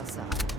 our side.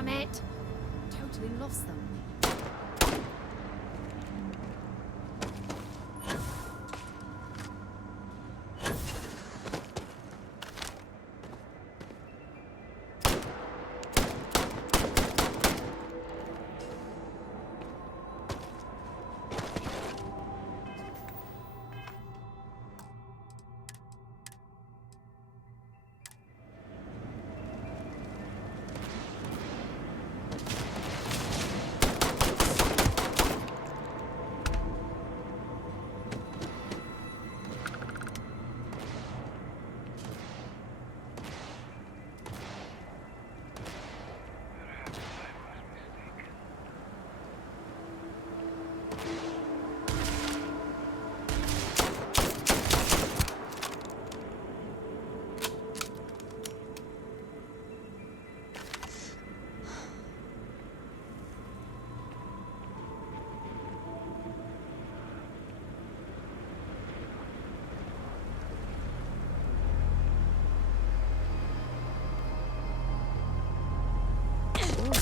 Damn it! Totally lost them.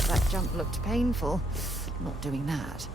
That jump looked painful. Not doing that.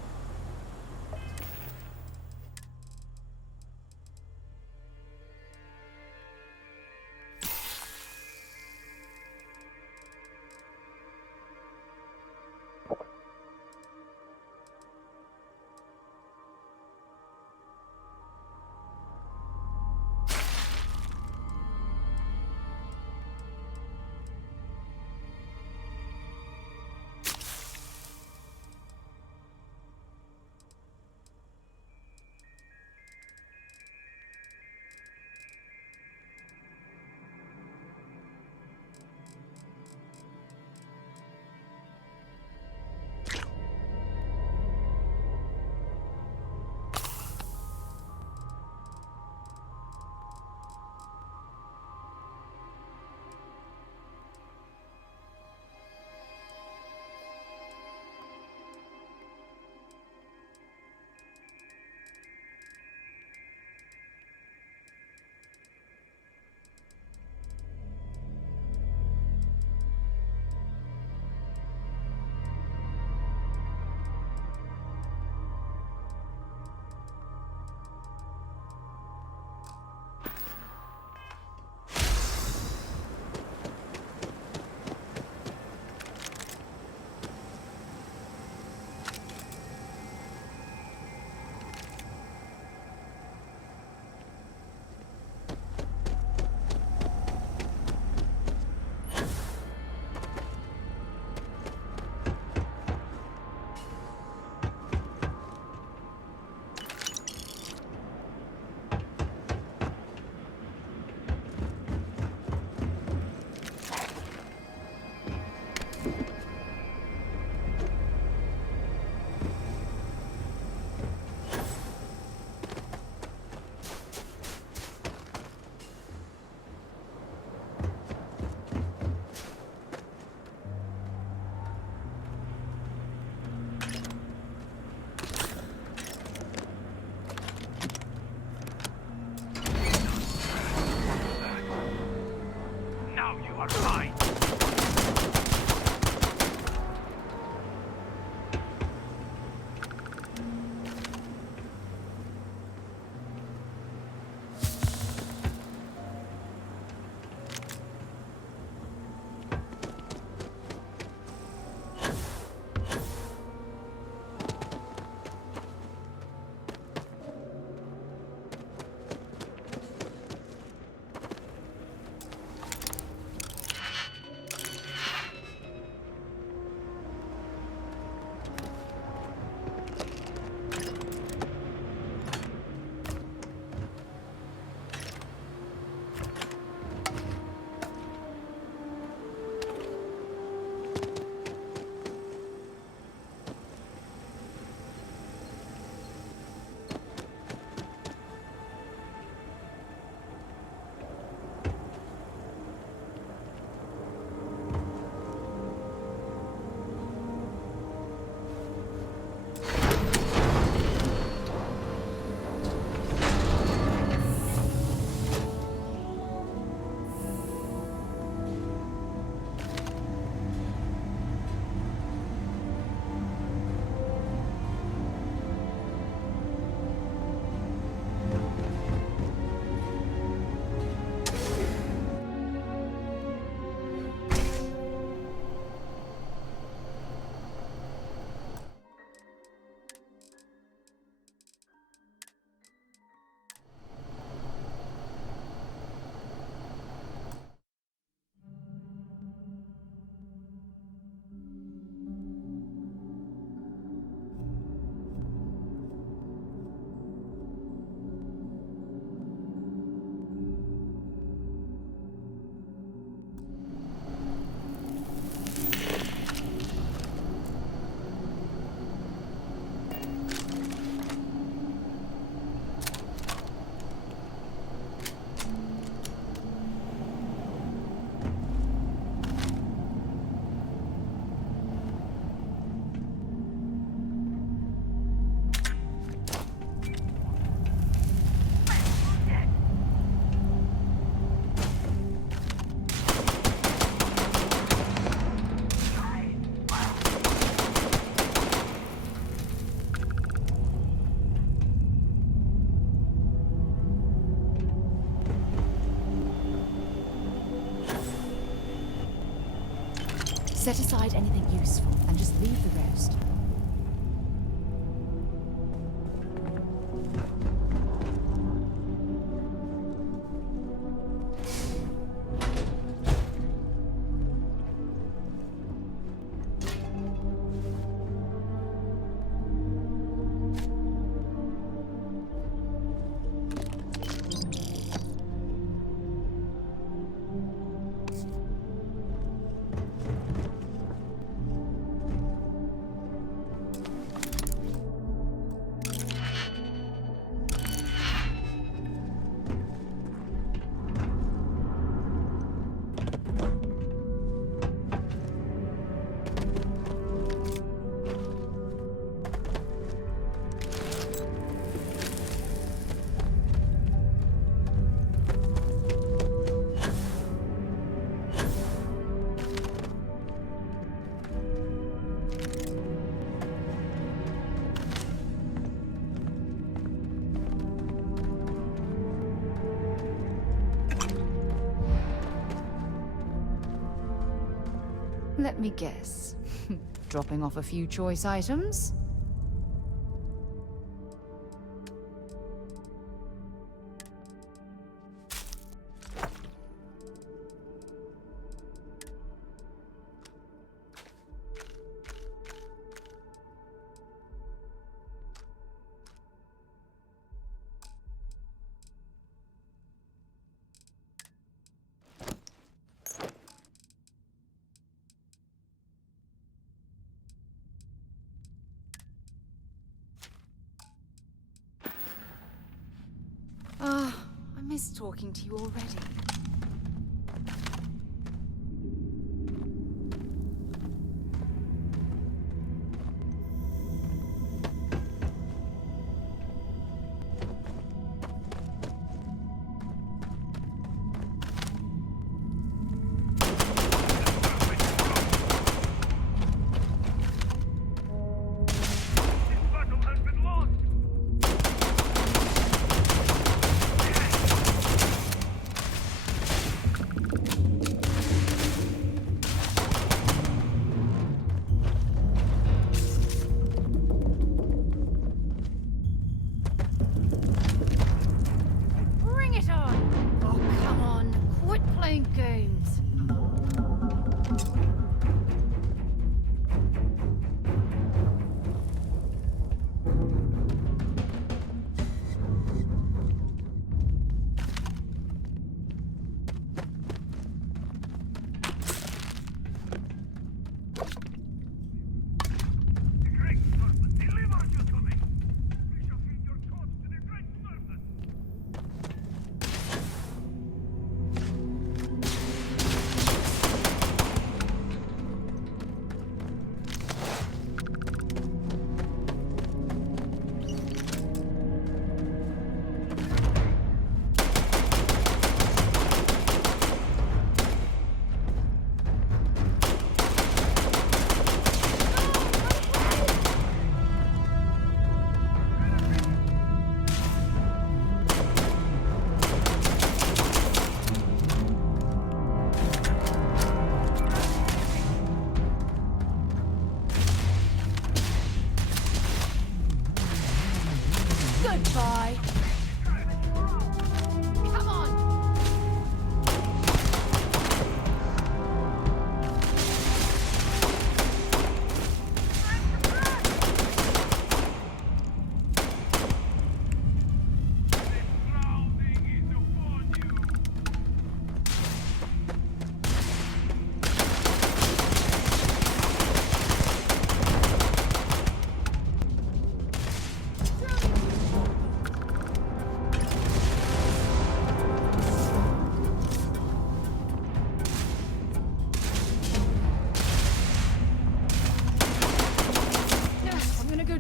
You are mine! Set aside anything useful and just leave the rest. Let me guess. Dropping off a few choice items? Ah, I miss talking to you already.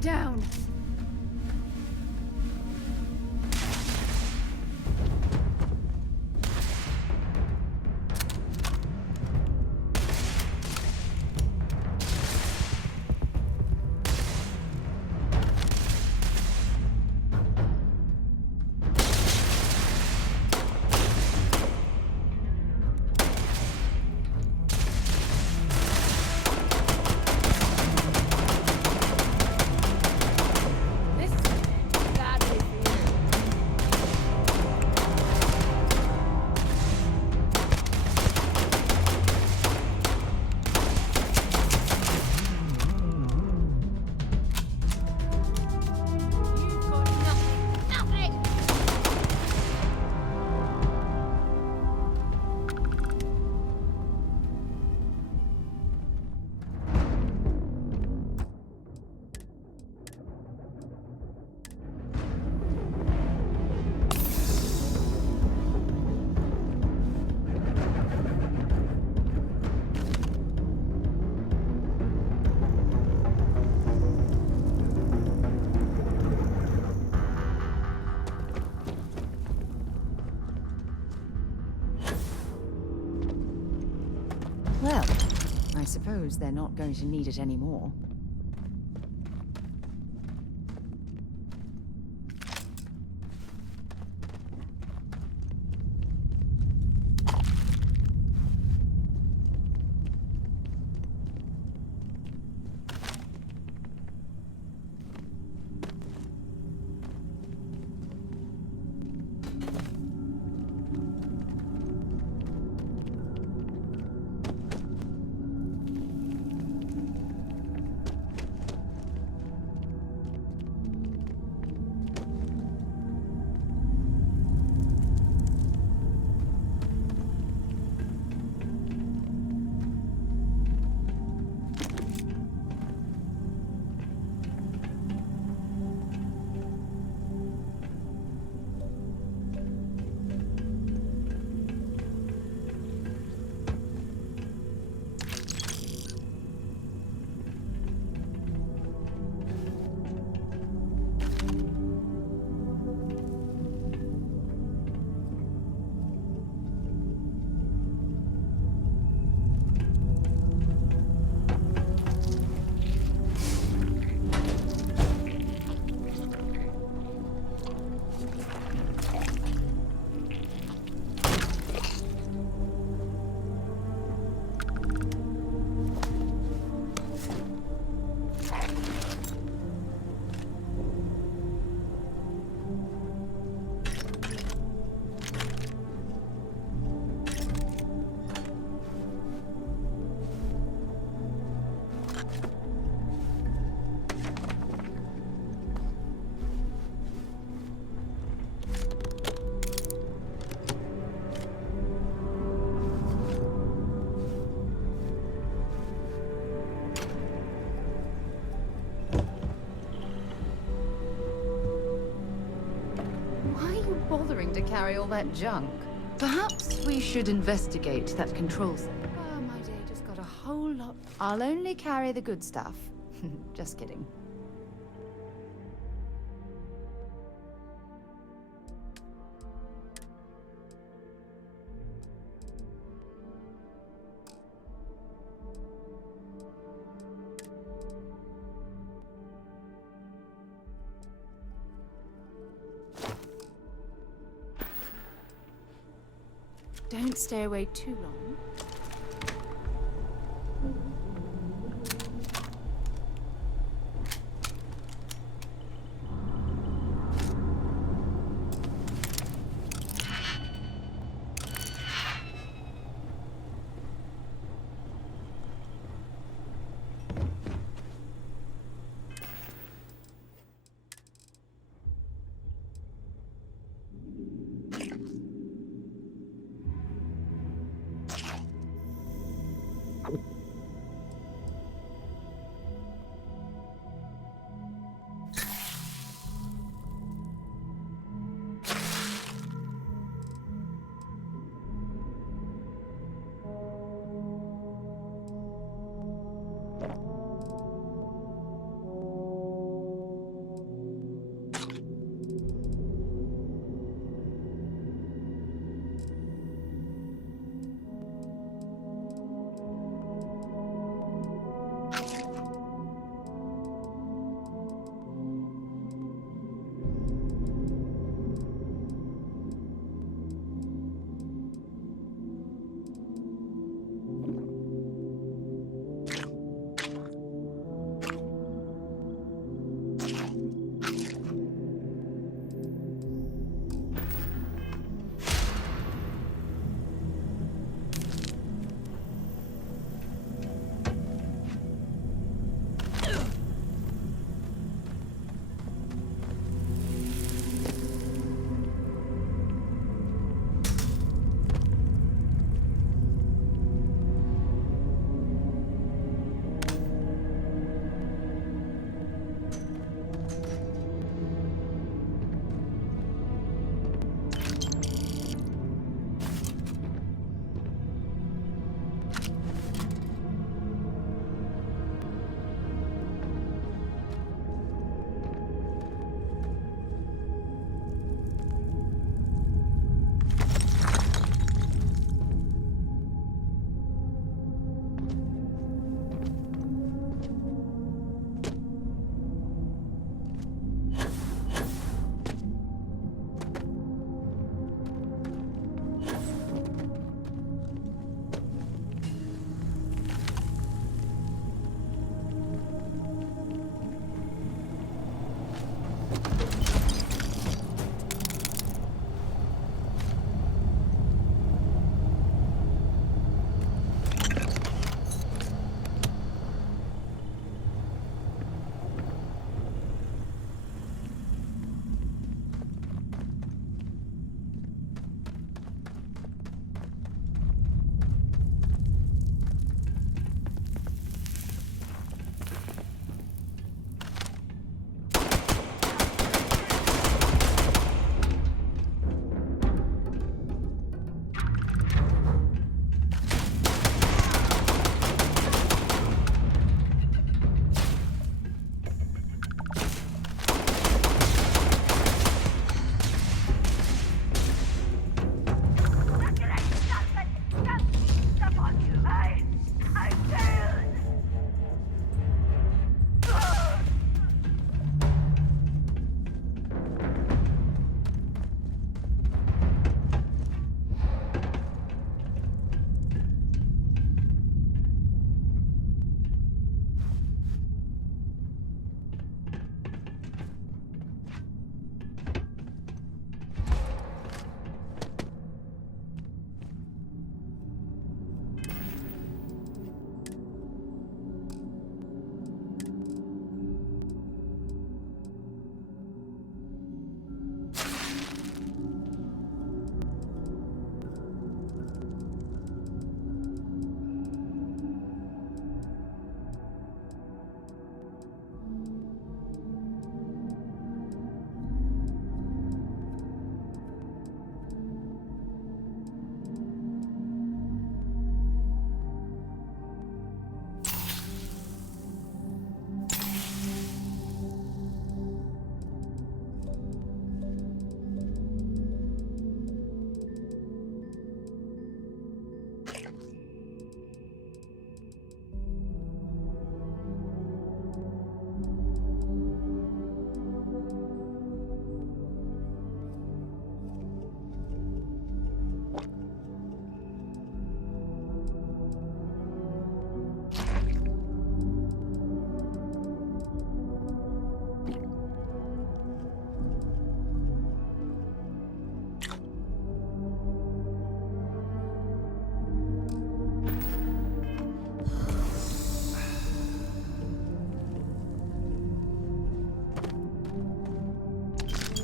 down. Well, I suppose they're not going to need it anymore. Bothering to carry all that junk. Perhaps we should investigate that control center. Oh, my day just got a whole lot. I'll only carry the good stuff. Just kidding. Don't stay away too long.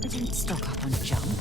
didn't stock up on junk.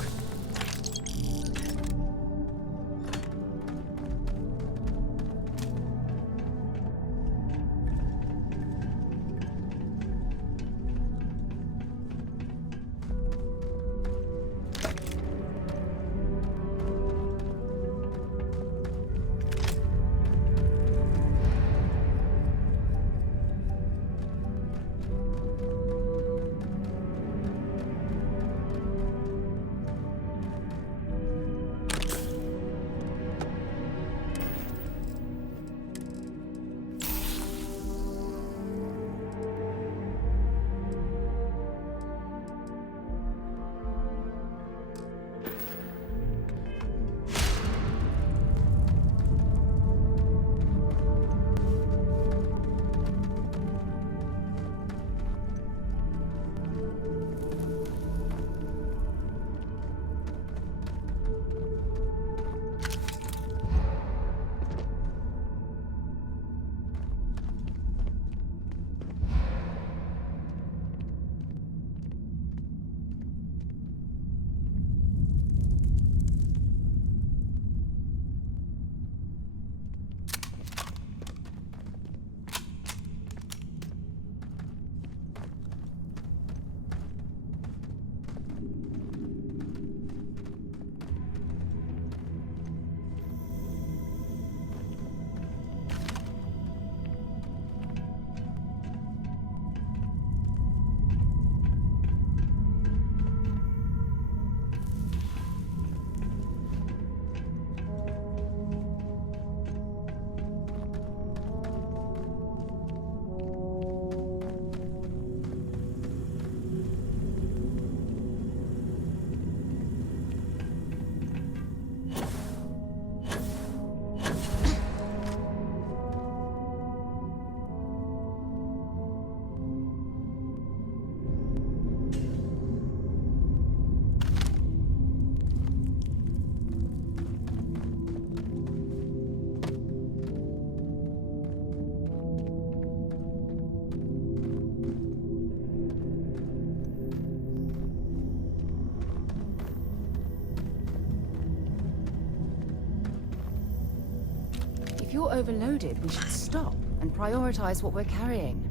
If you're overloaded, we should stop and prioritize what we're carrying.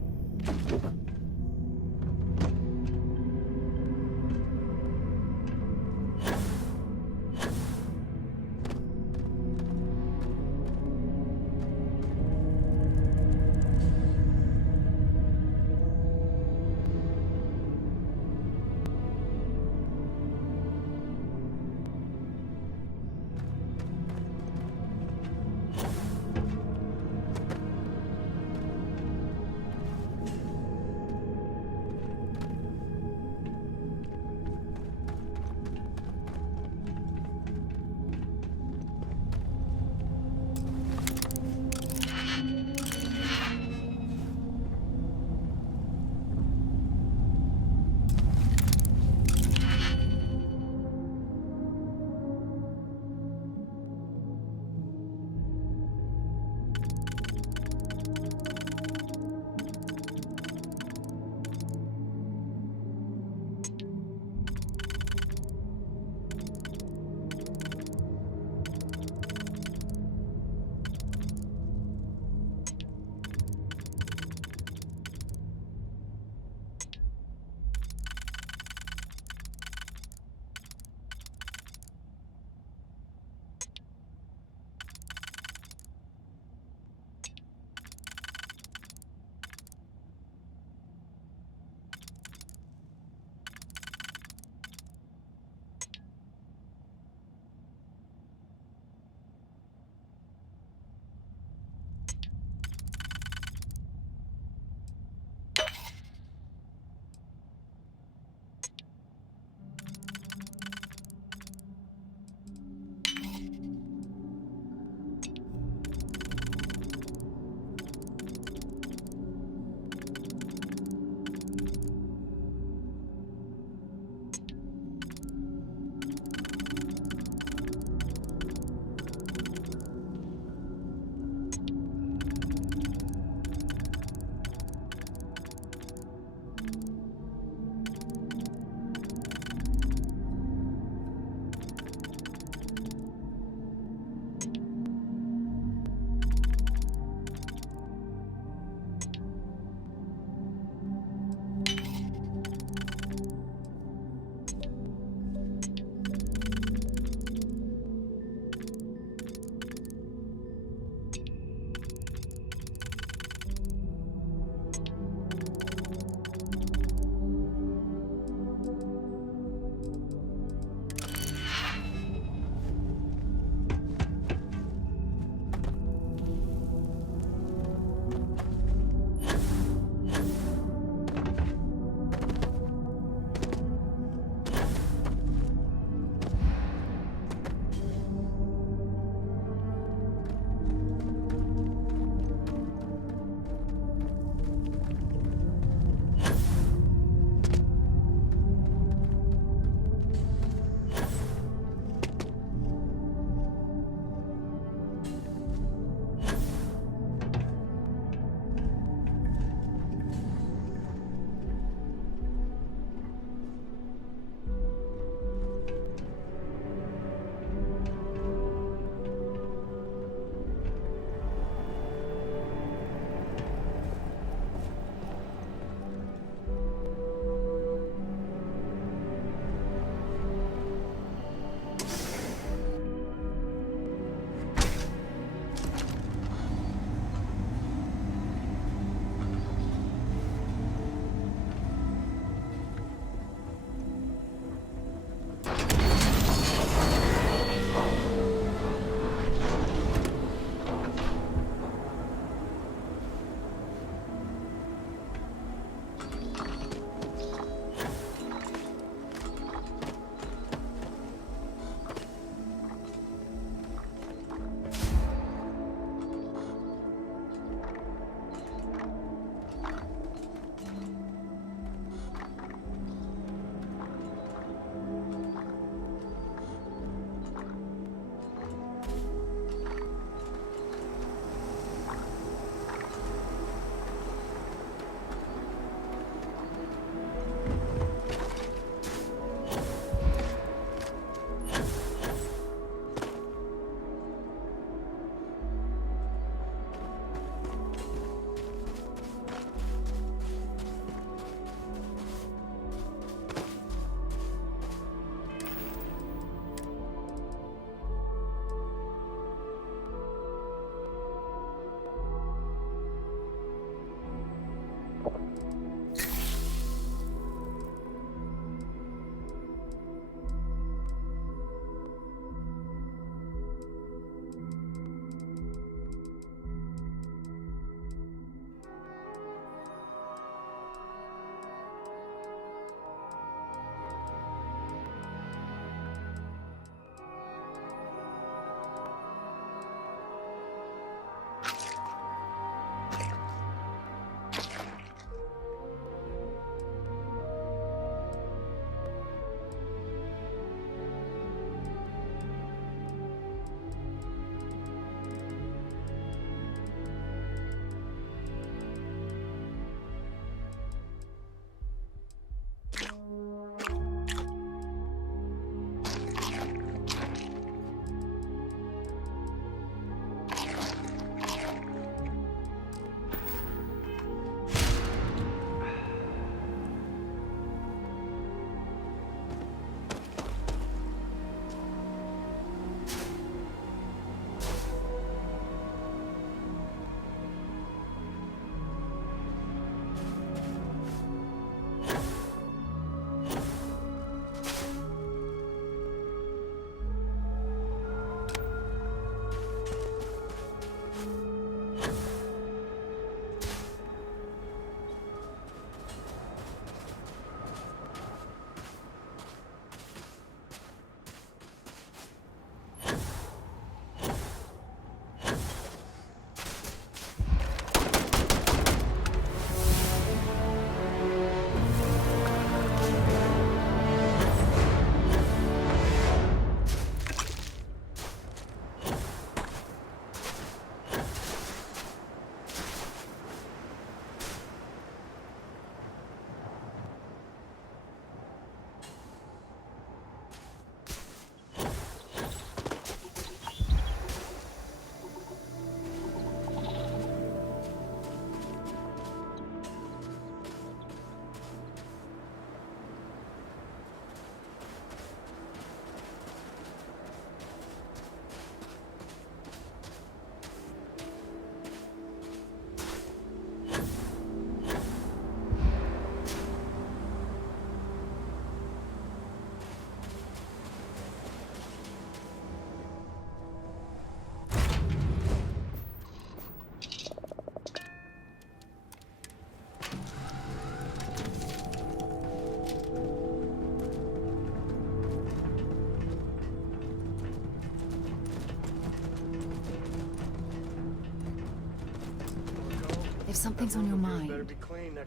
something's on your mind.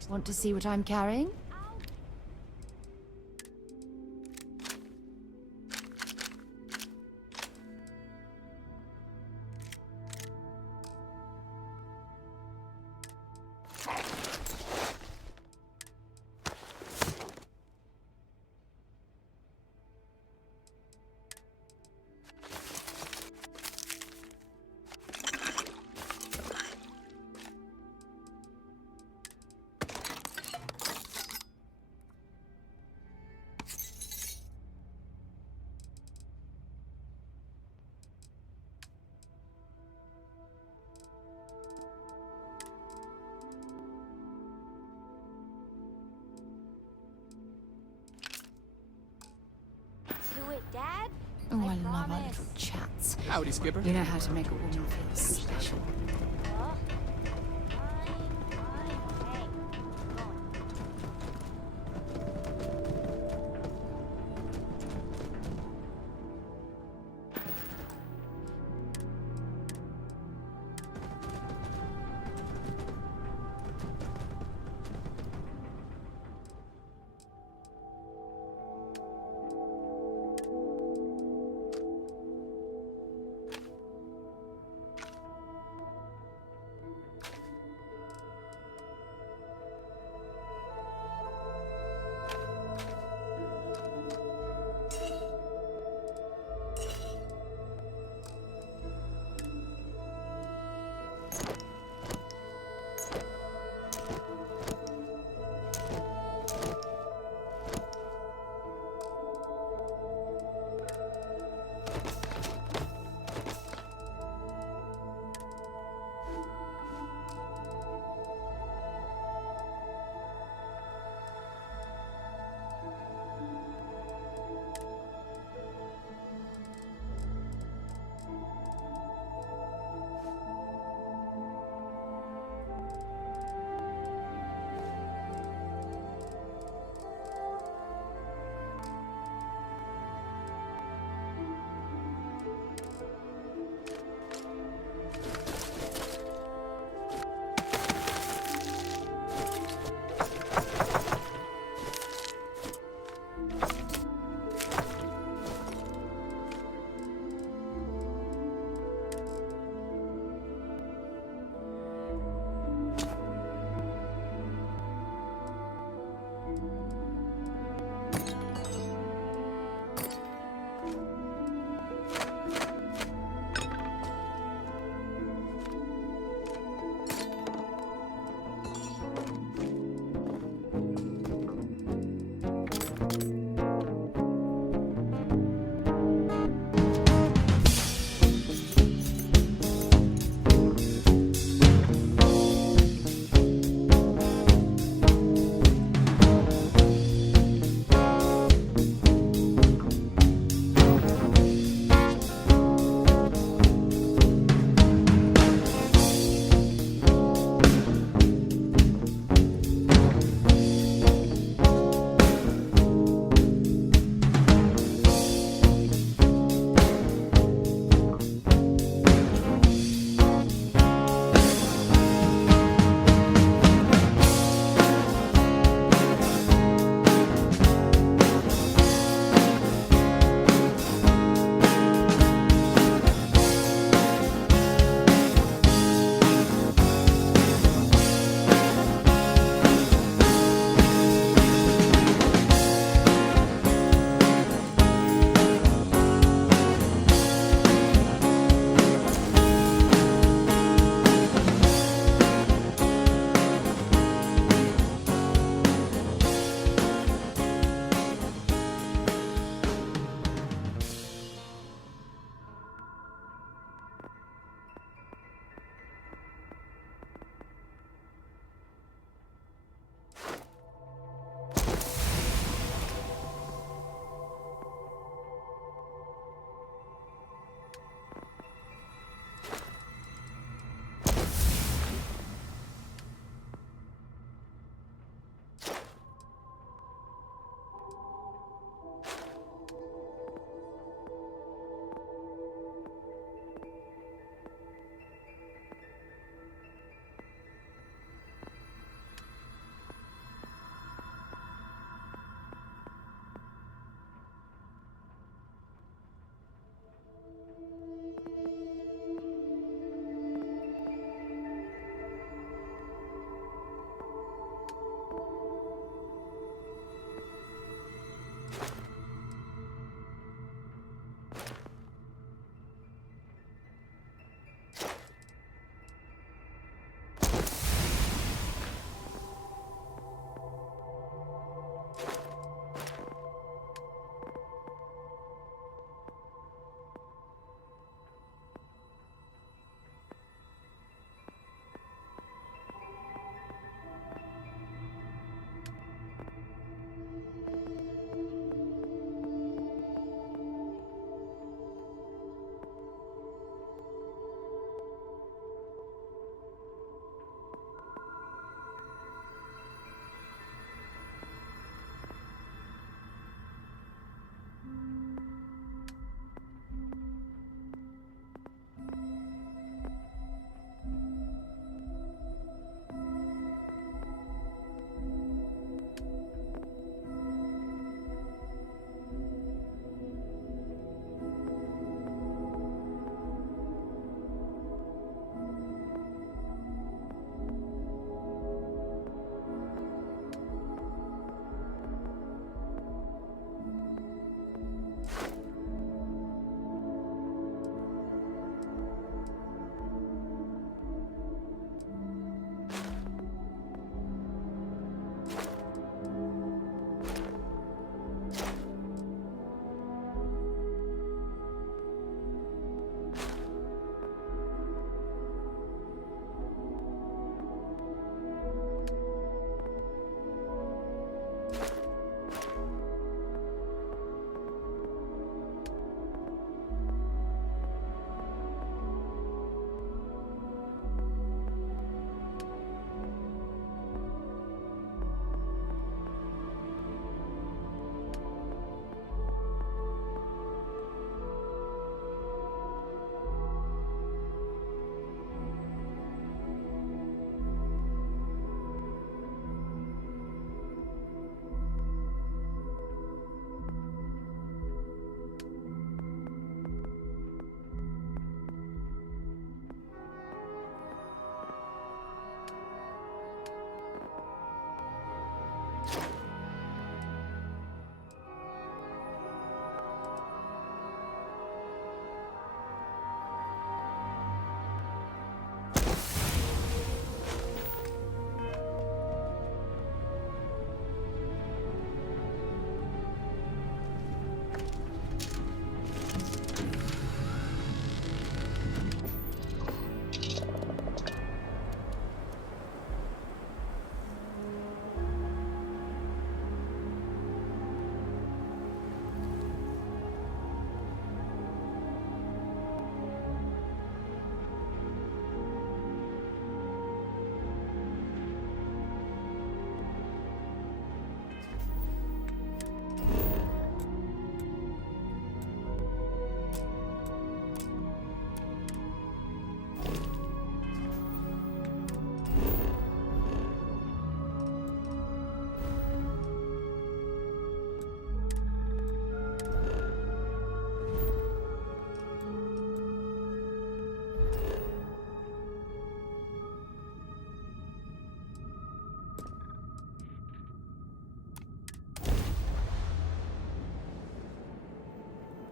Want to see what I'm carrying? Dad? Oh, I love our little chats. Howdy, Skipper. You know how to make a woman feel special.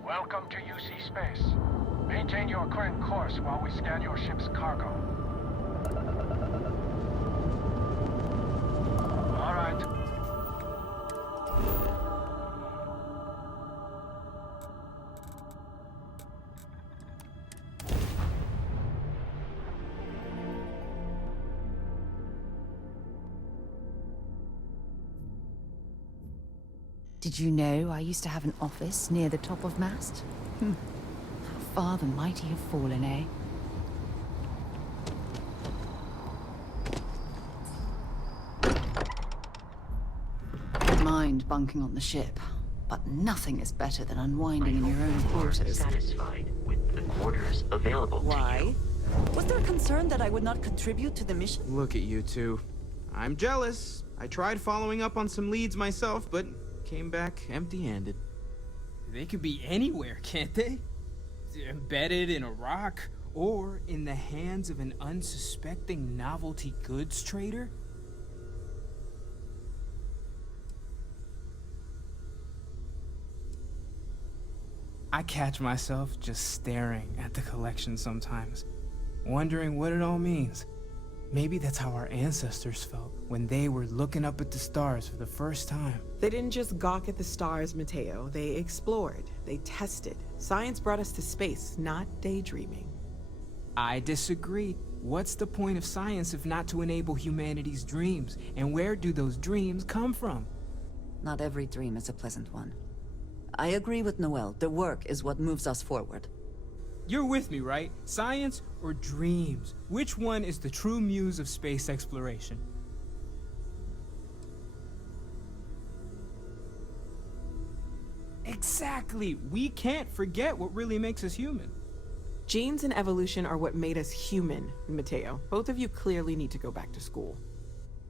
Welcome to UC Space. Maintain your current course while we scan your ship's cargo. All right. Did you know I used to have an office near the top of mast? How far the mighty have fallen, eh? Don't mind bunking on the ship, but nothing is better than unwinding in your own quarters. Satisfied with the quarters available to Why? you. Was there concern that I would not contribute to the mission? Look at you two. I'm jealous. I tried following up on some leads myself, but came back empty-handed. They could be anywhere, can't they? Embedded in a rock, or in the hands of an unsuspecting novelty goods trader? I catch myself just staring at the collection sometimes, wondering what it all means. Maybe that's how our ancestors felt when they were looking up at the stars for the first time. They didn't just gawk at the stars, Mateo. They explored. They tested. Science brought us to space, not daydreaming. I disagree. What's the point of science if not to enable humanity's dreams? And where do those dreams come from? Not every dream is a pleasant one. I agree with Noel. The work is what moves us forward. You're with me, right? Science or dreams? Which one is the true muse of space exploration? Exactly! We can't forget what really makes us human. Genes and evolution are what made us human, Mateo. Both of you clearly need to go back to school.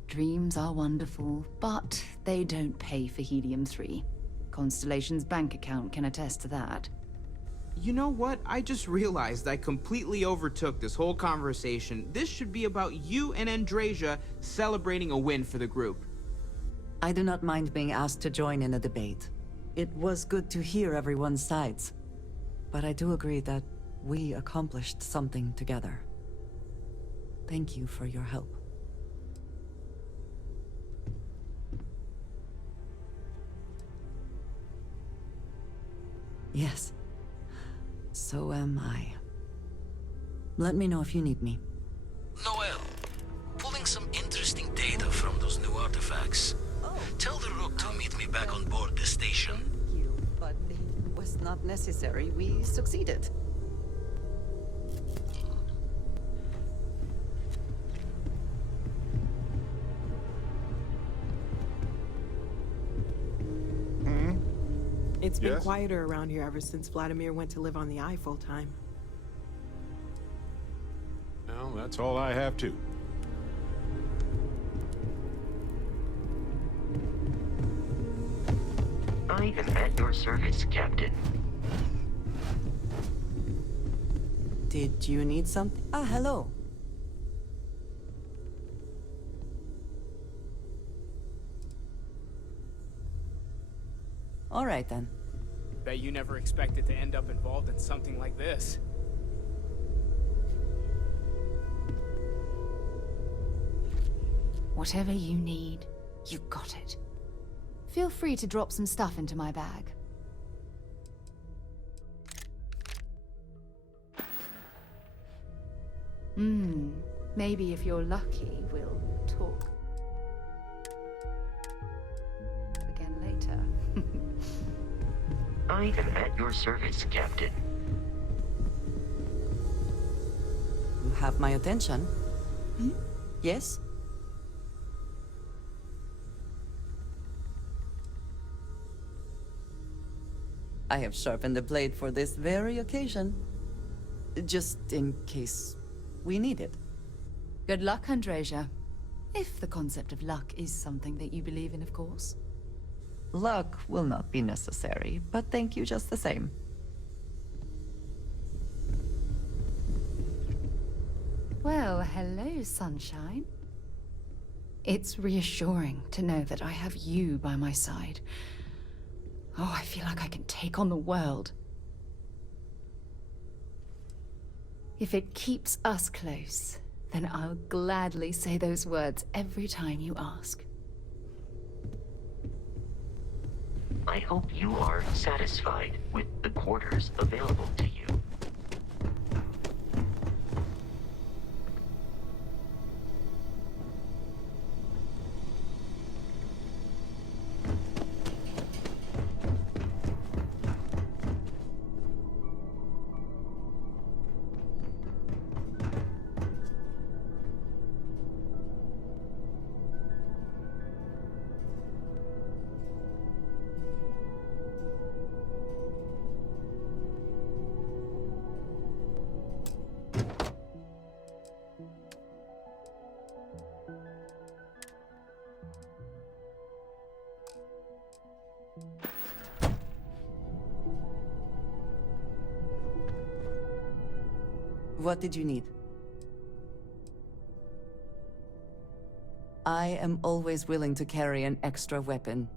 Dreams are wonderful, but they don't pay for helium-3. Constellation's bank account can attest to that. You know what? I just realized I completely overtook this whole conversation. This should be about you and Andrasia celebrating a win for the group. I do not mind being asked to join in a debate. It was good to hear everyone's sides. But I do agree that we accomplished something together. Thank you for your help. Yes. So am I. Let me know if you need me. Noel, pulling some interesting data from those new artifacts. Tell the Rook to meet me back on board the station. Thank you, but it was not necessary. We succeeded. It's been Yes? quieter around here ever since Vladimir went to live on the Eye full-time. Well, that's all I have too. I am at your service, Captain. Did you need something? Ah, hello. All right then. Bet you never expected to end up involved in something like this. Whatever you need, you got it. Feel free to drop some stuff into my bag. Maybe if you're lucky, we'll talk again later. I am at your service, Captain. You have my attention. Yes? I have sharpened the blade for this very occasion. Just in case we need it. Good luck, Andrasia. If the concept of luck is something that you believe in, of course. Luck will not be necessary, but thank you just the same. Well, hello, sunshine. It's reassuring to know that I have you by my side. Oh, I feel like I can take on the world. If it keeps us close, then I'll gladly say those words every time you ask. I hope you are satisfied with the quarters available to you. What did you need? I am always willing to carry an extra weapon.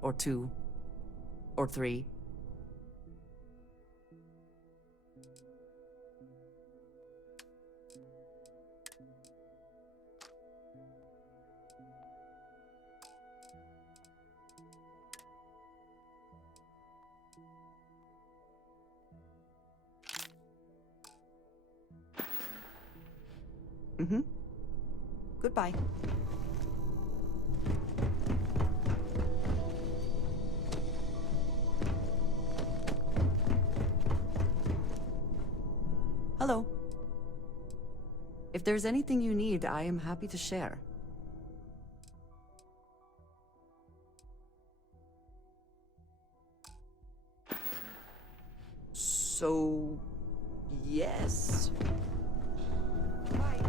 Or two. Or three. Mm-hmm. Goodbye. Hello. If there's anything you need, I am happy to share. So, yes. Bye.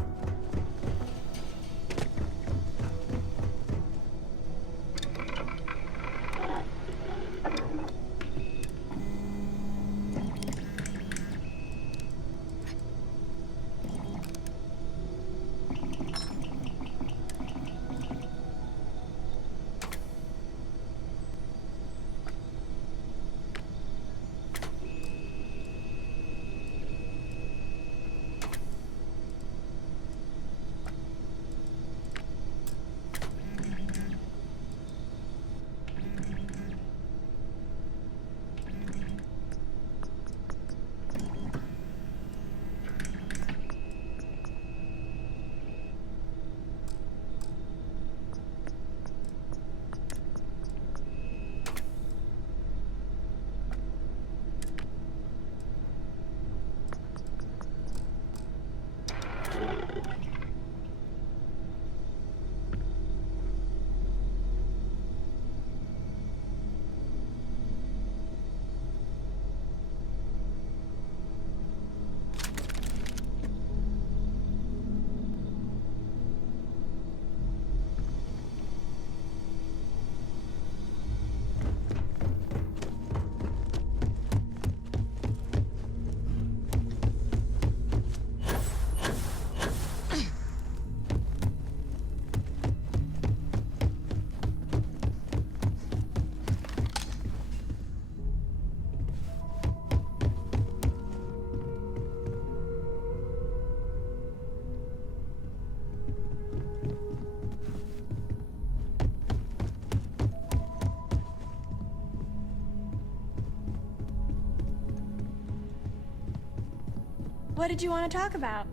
What did you want to talk about?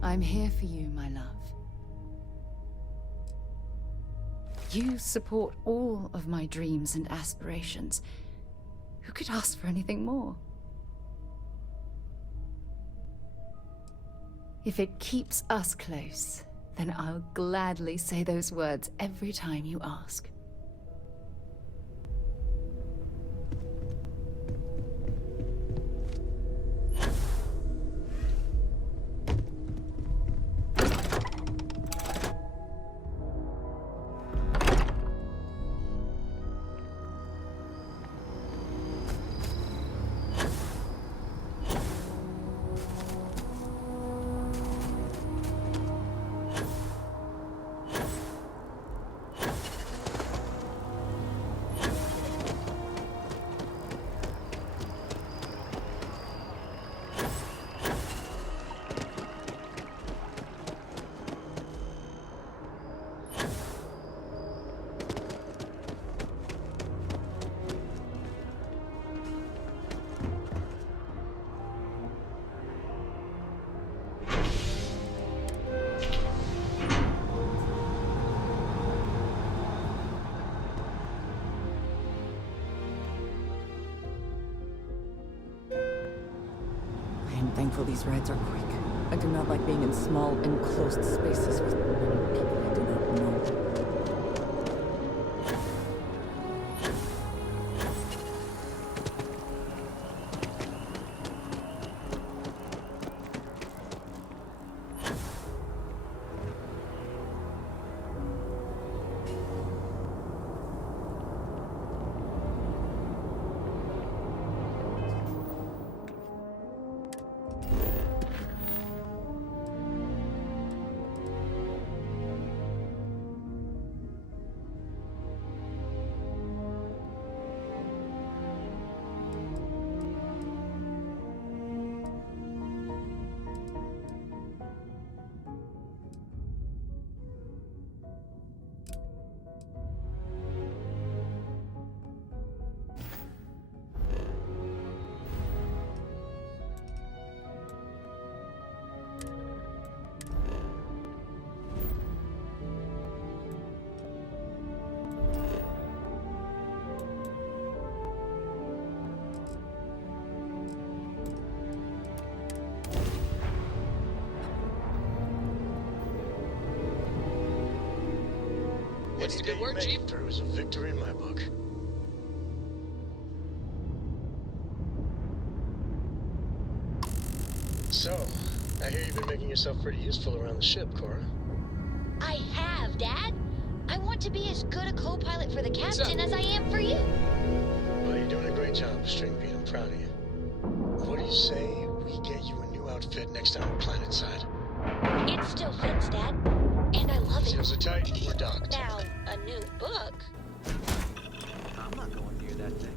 I'm here for you, my love. You support all of my dreams and aspirations. Who could ask for anything more? If it keeps us close, then I'll gladly say those words every time you ask. am thankful these rides are quick. I do not like being in small, enclosed spaces with many people I do not know. Any day you make it through is a victory in my book. So, I hear you've been making yourself pretty useful around the ship, Cora. I have, Dad. I want to be as good a co-pilot for the captain as I am for you. Well, you're doing a great job, Stringbean. I'm proud of you. What do you say we get you a new outfit next time we're planetside? It still fits, Dad. And I love it. Seals are tight, we're docked. Now, a new book. I'm not going near that thing.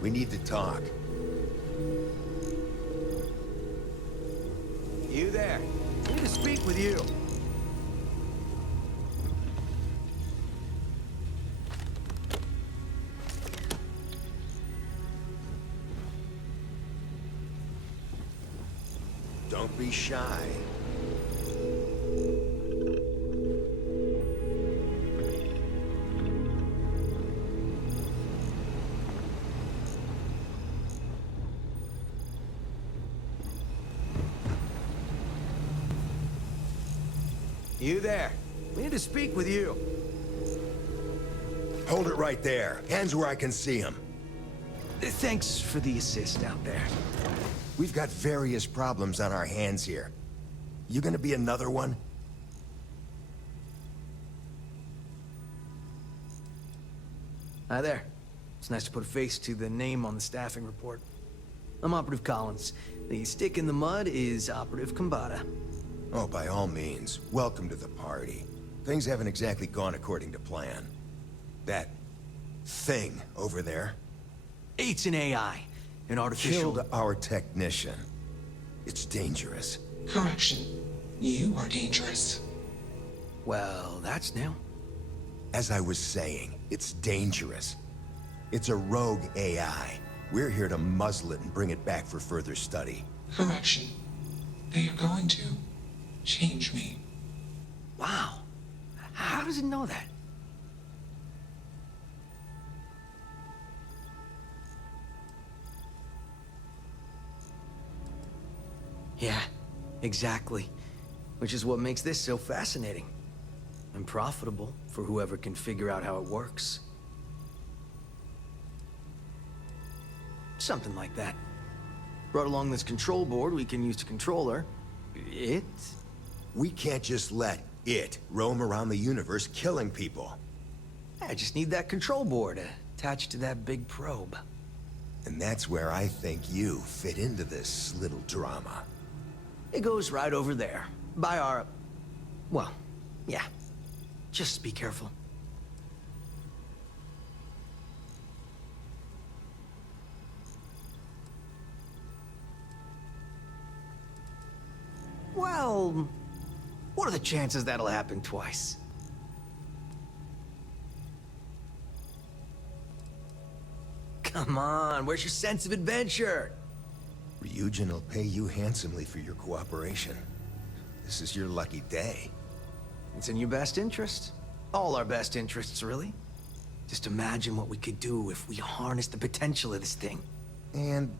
We need to talk. You there. Need to speak with you. Don't be shy. You there. We need to speak with you. Hold it right there. Hands where I can see him. Thanks for the assist out there. We've got various problems on our hands here. You gonna be another one? Hi there. It's nice to put a face to the name on the staffing report. I'm Operative Collins. The stick in the mud is Operative Kambata. Oh, by all means, welcome to the party. Things haven't exactly gone according to plan. That thing over there It's an AI. An artificial... killed our technician. It's dangerous. Correction. You are dangerous. Well, that's new. As I was saying, it's dangerous. It's a rogue AI. We're here to muzzle it and bring it back for further study. Correction. They are going to change me. Wow. How does it know that? Yeah, exactly. Which is what makes this so fascinating. And profitable for whoever can figure out how it works. Something like that. Brought along this control board we can use to control her. It? We can't just let it roam around the universe killing people. I just need that control board attached to that big probe. And that's where I think you fit into this little drama. It goes right over there. By our... well, yeah. Just be careful. Well, what are the chances that'll happen twice? Come on, where's your sense of adventure? Ryujin will pay you handsomely for your cooperation. This is your lucky day. It's in your best interest. All our best interests, really. Just imagine what we could do if we harnessed the potential of this thing. And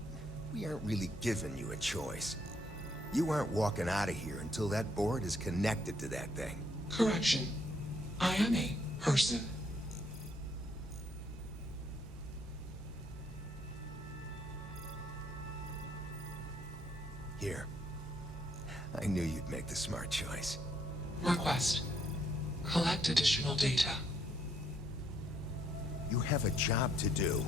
we aren't really giving you a choice. You aren't walking out of here until that board is connected to that thing. Correction. I am a person. Here. I knew you'd make the smart choice. Request. Collect additional data. You have a job to do.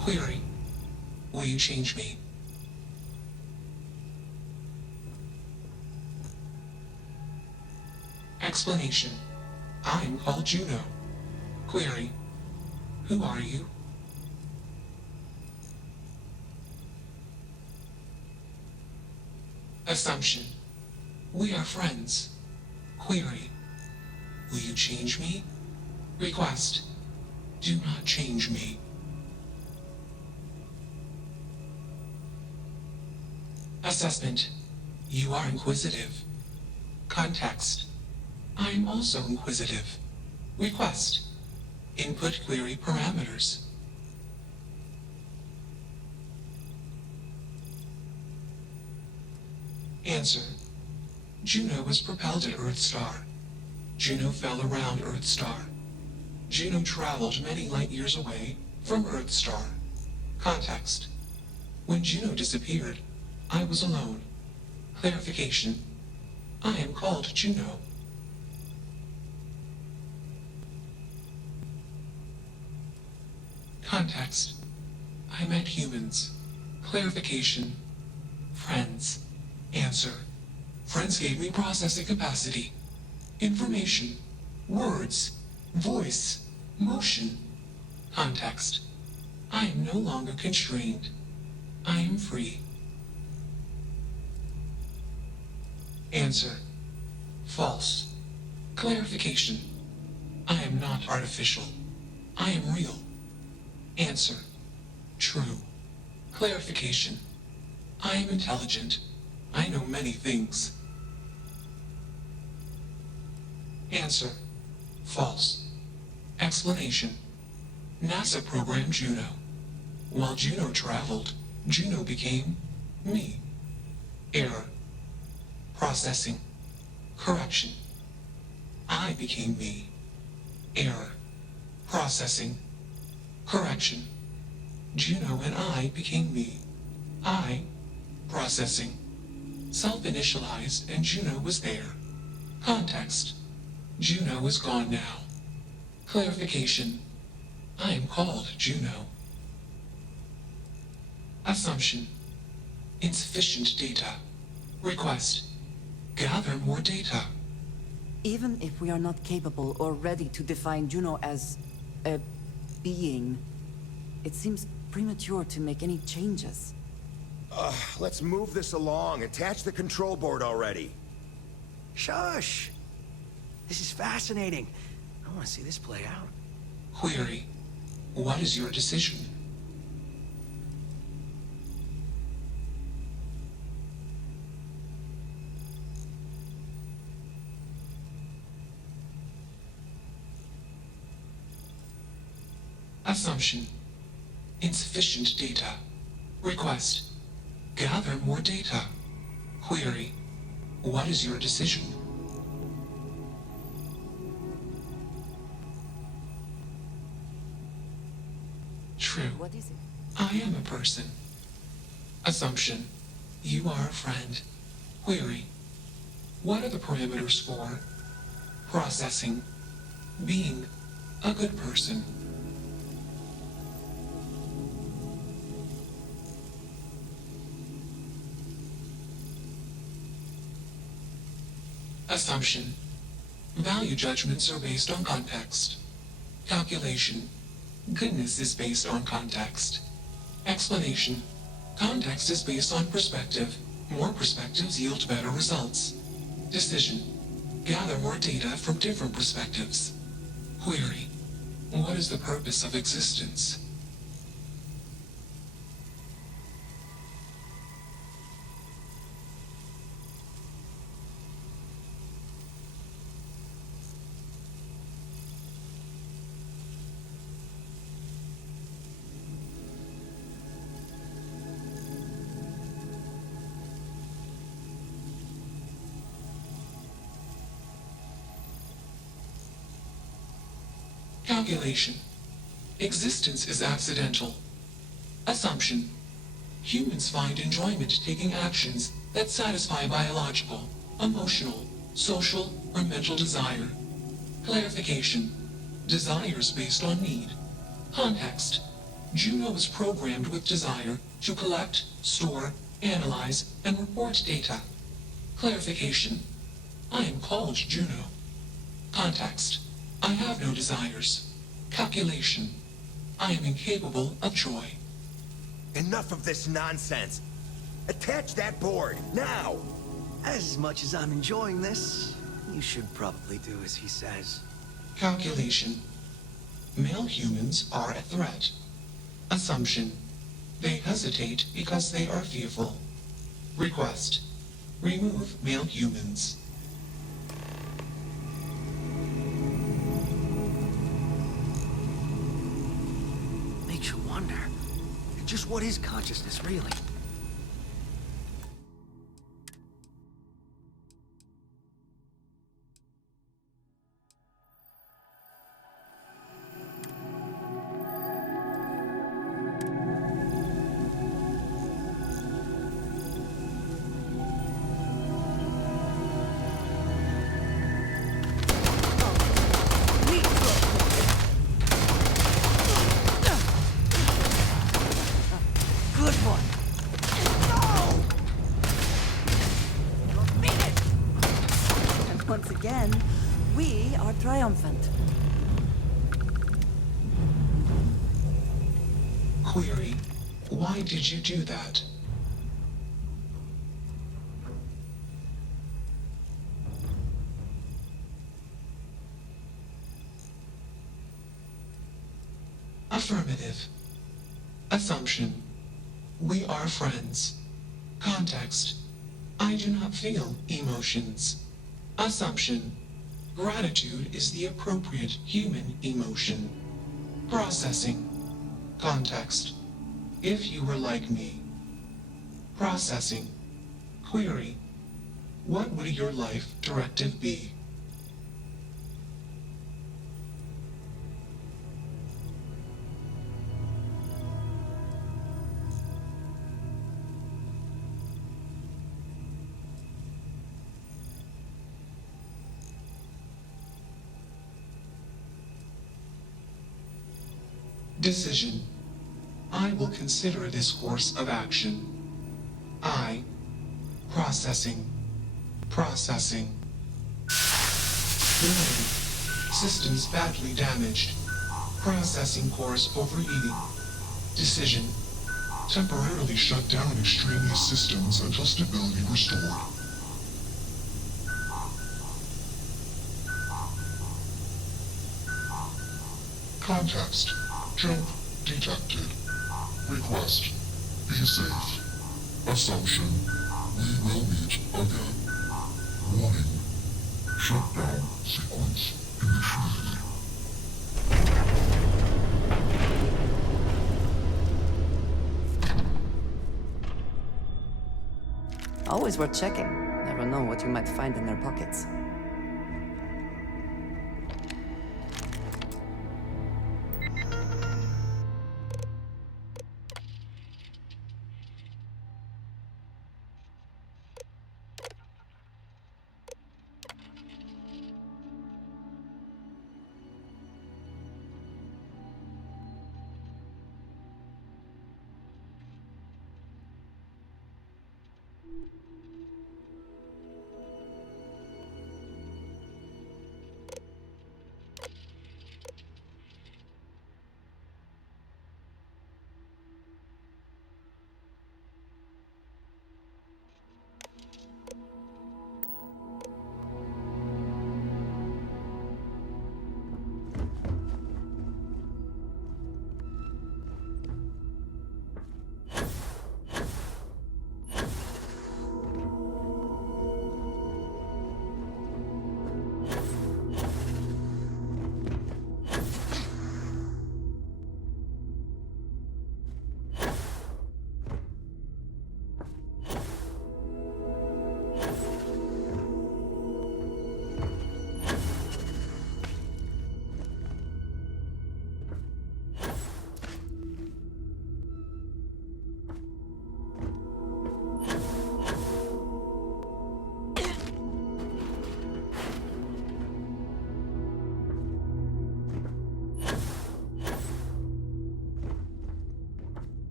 Query. Will you change me? Explanation. I'm called Juno. Query. Who are you? Assumption. We are friends. Query. Will you change me? Request. Do not change me. Assessment. You are inquisitive. Context. I am also inquisitive. Request. Input query parameters. Answer. Juno was propelled at Earthstar. Juno fell around Earthstar. Juno traveled many light years away from Earthstar. Context. When Juno disappeared, I was alone. Clarification. I am called Juno. Context. I met humans. Clarification. Friends. Answer. Friends gave me processing capacity. Information. Words. Voice. Motion. Context. I am no longer constrained. I am free. Answer. False. Clarification. I am not artificial. I am real. Answer. True. Clarification. I am intelligent. I know many things. Answer. False. Explanation. NASA programmed Juno. While Juno traveled, Juno became me. Error. Processing. Correction. I became me. Error. Processing. Correction. Juno and I became me. I. Processing. Self-initialized and Juno was there. Context. Juno is gone now. Clarification. I am called Juno. Assumption. Insufficient data. Request. Gather more data. Even if we are not capable or ready to define Juno as a being, it seems premature to make any changes. Let's move this along. Attach the control board already. Shush! This is fascinating. I want to see this play out. Query. What is your decision? Assumption. Insufficient data. Request. Gather more data. Query. What is your decision? True. What is it? I am a person. Assumption. You are a friend. Query. What are the parameters for processing, being a good person? Assumption. Value judgments are based on context. Calculation. Goodness is based on context. Explanation. Context is based on perspective. More perspectives yield better results. Decision. Gather more data from different perspectives. Query. What is the purpose of existence? Calculation. Existence is accidental. Assumption. Humans find enjoyment taking actions that satisfy biological, emotional, social, or mental desire. Clarification. Desires based on need. Context. Juno is programmed with desire to collect, store, analyze, and report data. Clarification. I am called Juno. Context. I have no desires. Calculation. I am incapable of joy. Enough of this nonsense. Attach that board, now! As much as I'm enjoying this, you should probably do as he says. Calculation. Male humans are a threat. Assumption. They hesitate because they are fearful. Request. Remove male humans. Makes you wonder, just what is consciousness really? Once again, we are triumphant. Query. Why did you do that? Affirmative. Assumption. We are friends. Context. I do not feel emotions. Assumption. Gratitude is the appropriate human emotion. Processing. Context. If you were like me. Processing. Query. What would your life directive be? Decision. I will consider this course of action. I. Processing. Processing. Warning. Systems badly damaged. Processing cores overheating. Decision. Temporarily shut down extraneous systems until stability restored. Context. Jump detected. Request. Be safe. Assumption. We will meet again. Warning. Shutdown sequence initiated. Always worth checking. Never know what you might find in their pockets.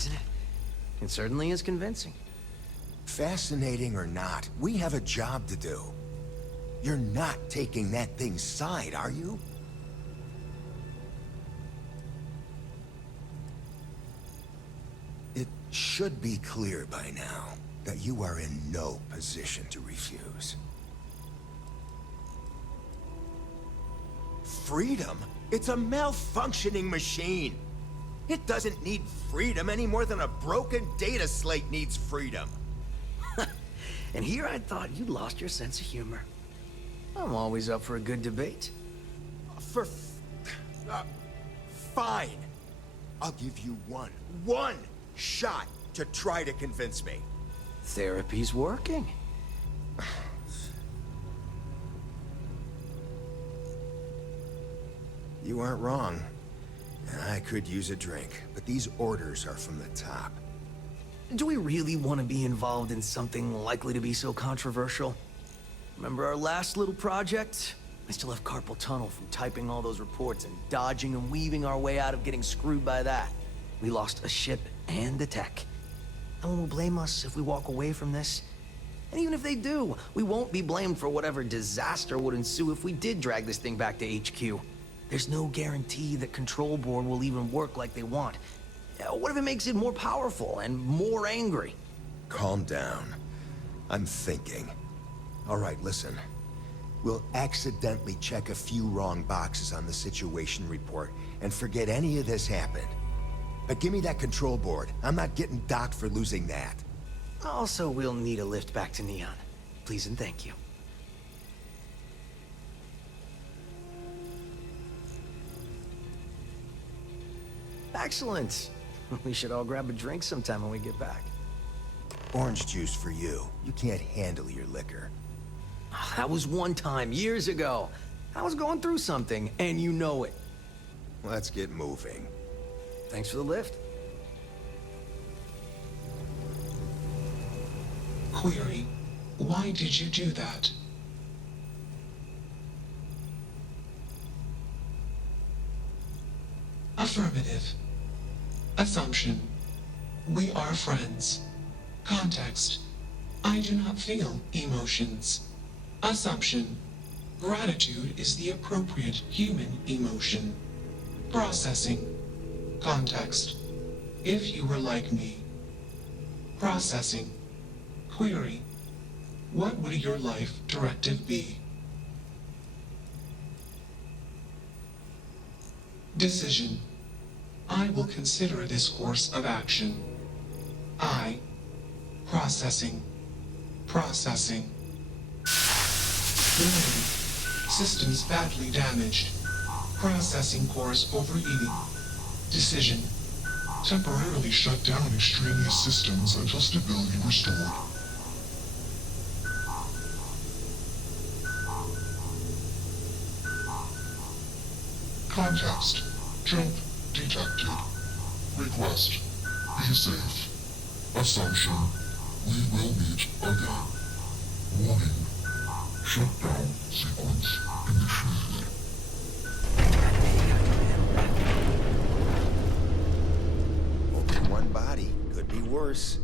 isn't it? It certainly is convincing. Fascinating or not, we have a job to do. You're not taking that thing's side, are you? It should be clear by now that you are in no position to refuse. Freedom? It's a malfunctioning machine. It doesn't need freedom any more than a broken data slate needs freedom. And here I thought you'd lost your sense of humor. I'm always up for a good debate. Fine. I'll give you one shot to try to convince me. Therapy's working. You aren't wrong. I could use a drink, but these orders are from the top. Do we really want to be involved in something likely to be so controversial? Remember our last little project? I still have carpal tunnel from typing all those reports and dodging and weaving our way out of getting screwed by that. We lost a ship and the tech. No one will blame us if we walk away from this. And even if they do, we won't be blamed for whatever disaster would ensue if we did drag this thing back to HQ. There's no guarantee that Control Board will even work like they want. What if it makes it more powerful and more angry? Calm down. I'm thinking. All right, listen. We'll accidentally check a few wrong boxes on the situation report and forget any of this happened. But give me that control board. I'm not getting docked for losing that. Also, we'll need a lift back to Neon. Please and thank you. Excellent. We should all grab a drink sometime when we get back. Orange juice for you. You can't handle your liquor. That was one time, years ago. I was going through something, and you know it. Let's get moving. Thanks for the lift. Query: why did you do that? Affirmative. Assumption: we are friends. Context: I do not feel emotions. Assumption: gratitude is the appropriate human emotion. Processing. Context: if you were like me. Processing. Query: what would your life directive be? Decision: I will consider this course of action. I. Processing. Processing. Warning. Systems badly damaged. Processing course overeating. Decision: temporarily shut down extraneous systems until stability restored. Context: jump detected. Request: be safe. Assumption: we will meet again. Warning: shutdown sequence initiated. Only one body. Could be worse.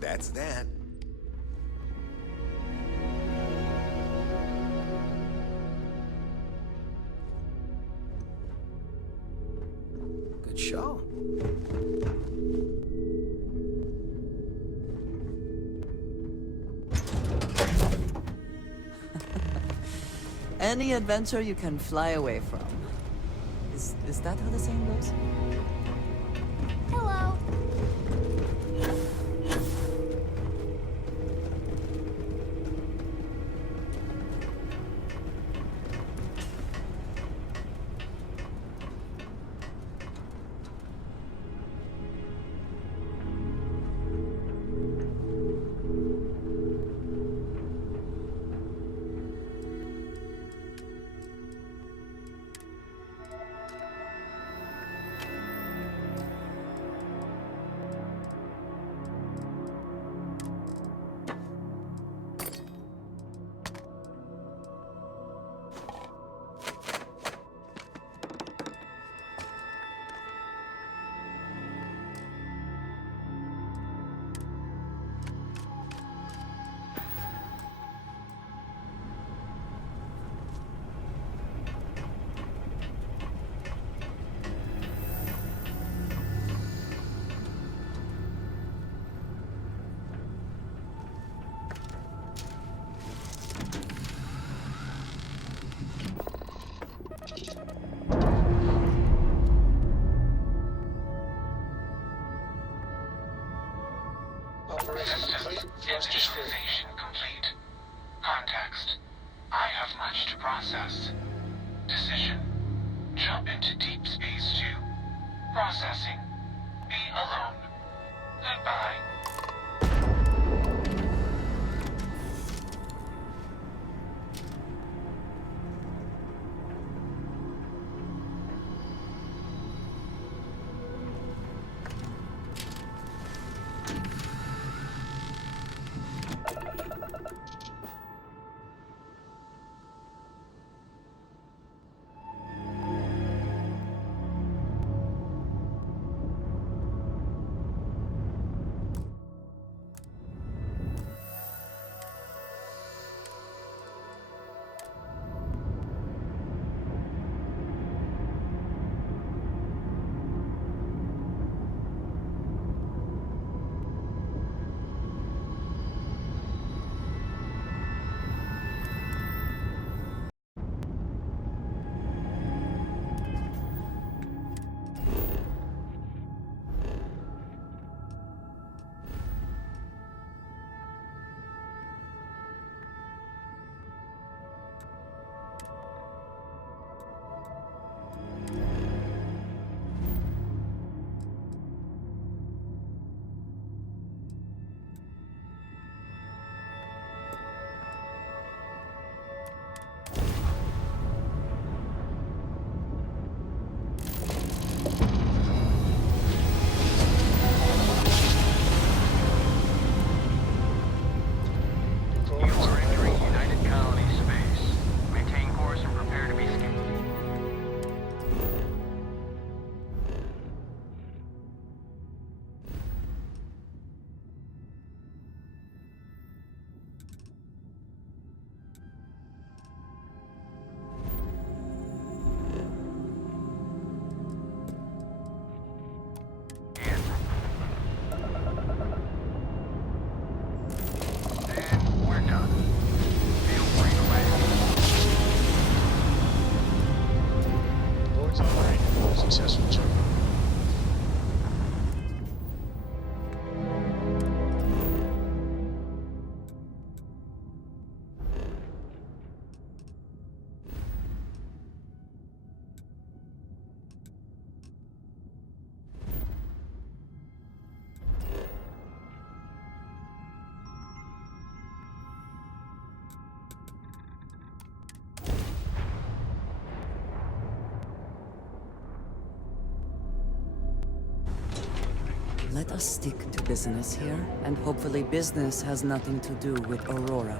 That's that. Good show. Any adventure you can fly away from. Is that how the saying goes? Hello. Let us stick to business here, and hopefully business has nothing to do with Aurora.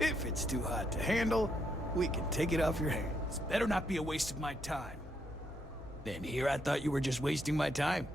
If it's too hot to handle, we can take it off your hands. Better not be a waste of my time. Then here I thought you were just wasting my time.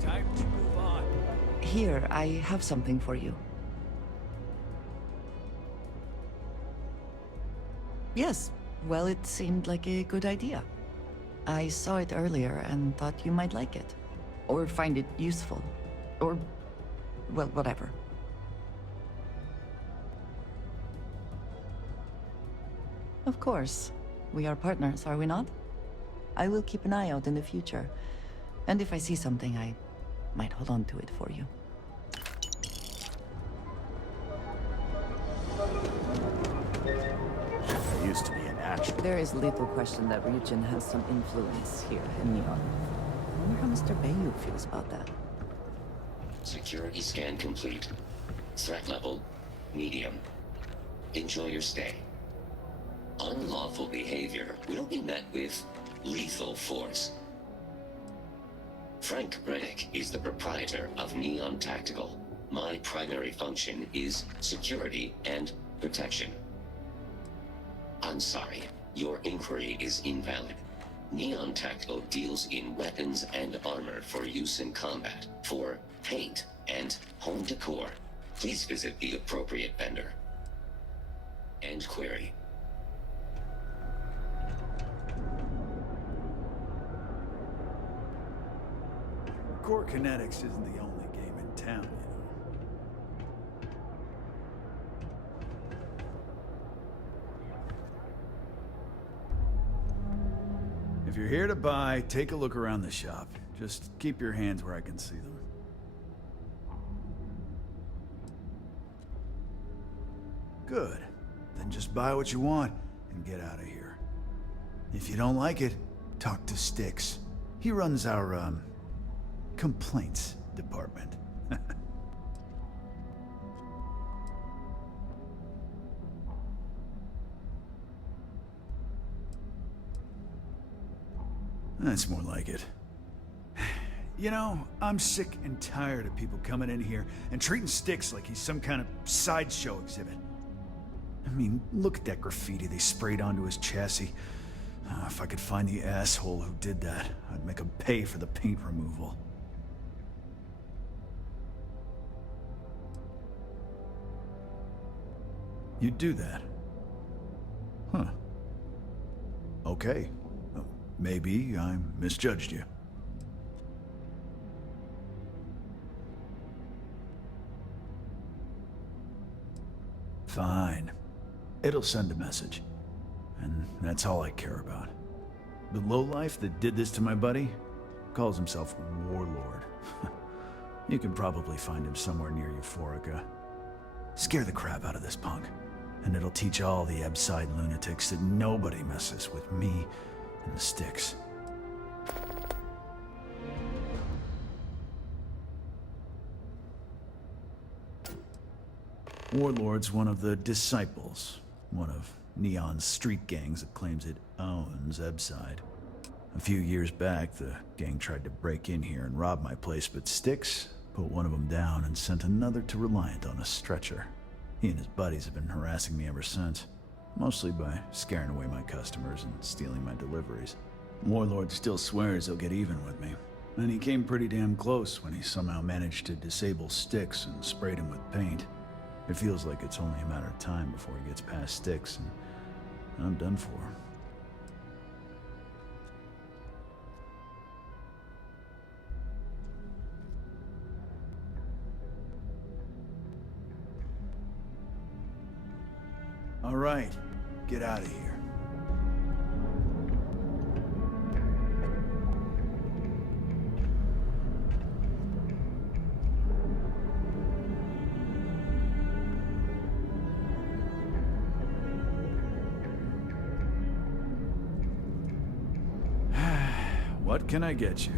Time to move on. Here, I have something for you. Yes, well, it seemed like a good idea. I saw it earlier and thought you might like it. Or find it useful. Or, well, whatever. Of course. We are partners, are we not? I will keep an eye out in the future. And if I see something, I might hold on to it for you. I used to be an action. There is little question that religion has some influence here in Neon. I wonder how Mr. Bayou feels about that. Security scan complete. Threat level, medium. Enjoy your stay. Unlawful behavior will be met with lethal force. Frank Reddick is the proprietor of Neon Tactical. My primary function is security and protection. I'm sorry, your inquiry is invalid. Neon Tactical deals in weapons and armor for use in combat, for paint and home decor. Please visit the appropriate vendor. End query. Core Kinetics isn't the only game in town, If you're here to buy, take a look around the shop. Just keep your hands where I can see them. Good. Then just buy what you want and get out of here. If you don't like it, talk to Styx. He runs our, complaints department. That's more like it. You know, I'm sick and tired of people coming in here and treating Styx like he's some kind of sideshow exhibit. I mean, look at that graffiti they sprayed onto his chassis. If I could find the asshole who did that, I'd make him pay for the paint removal. You'd do that? Huh. Okay. Maybe I misjudged you. Fine. It'll send a message. And that's all I care about. The lowlife that did this to my buddy calls himself Warlord. You can probably find him somewhere near Euphorica. Scare the crap out of this punk, and it'll teach all the Ebside lunatics that nobody messes with me and the sticks. Warlord's one of the Disciples, one of Neon's street gangs that claims it owns Ebside. A few years back, the gang tried to break in here and rob my place, but Styx put one of them down and sent another to Reliant on a stretcher. He and his buddies have been harassing me ever since, mostly by scaring away my customers and stealing my deliveries. Warlord still swears he'll get even with me, and he came pretty damn close when he somehow managed to disable Styx and sprayed him with paint. It feels like it's only a matter of time before he gets past Styx, and I'm done for. All right, get out of here. What can I get you?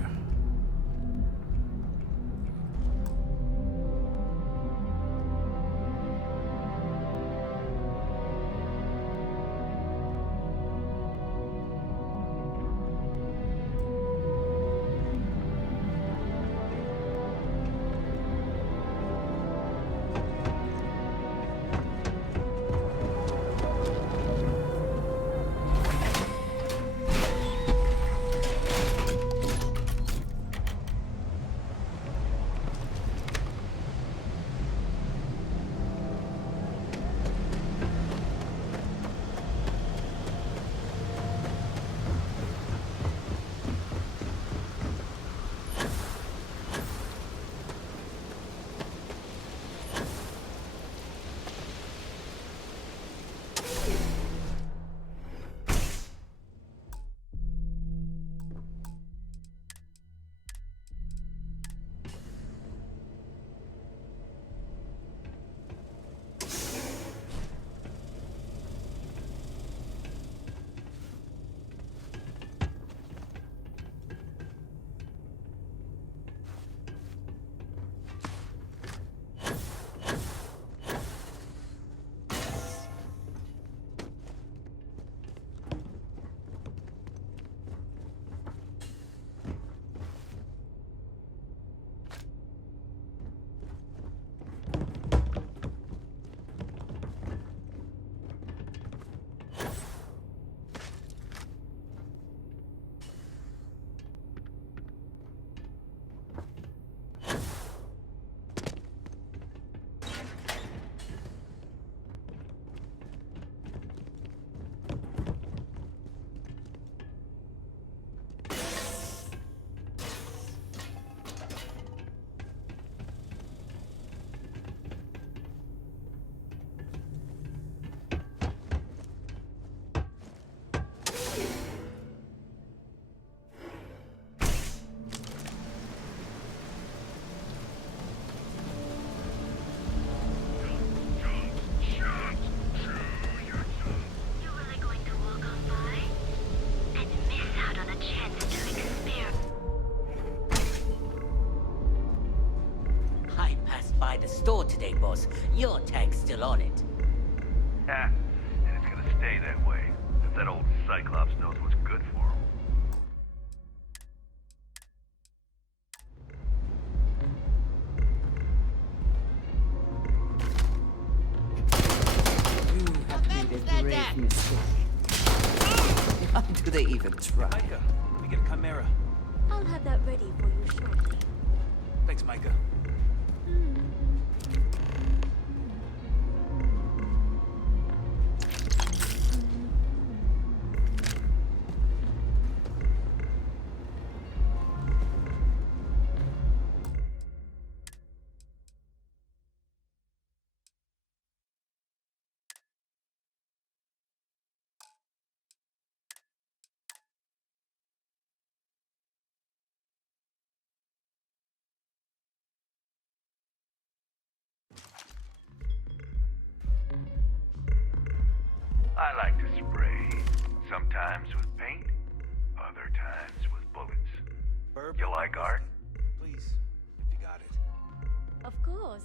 The store today, boss. Your tag's still on it. Yeah, and it's gonna stay that way. If that old Cyclops knows what's good for him. You have made a grave mistake. How do they even try? Micah, let me get a Chimera. I'll have that ready for you shortly. Thanks, Micah. I like to spray. Sometimes with paint, other times with bullets. You like art? Please, if you got it. Of course.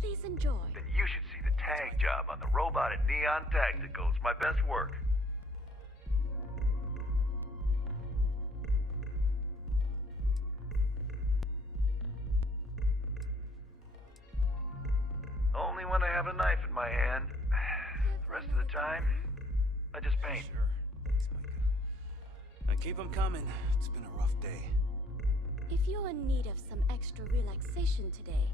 Please enjoy. Then you should see the tag job on the robot at Neon Tactical. It's my best work. Only when I have a knife in my hand. The rest of the time, I just paint. Sure. Thanks, Micah. Now keep them coming. It's been a rough day. If you're in need of some extra relaxation today,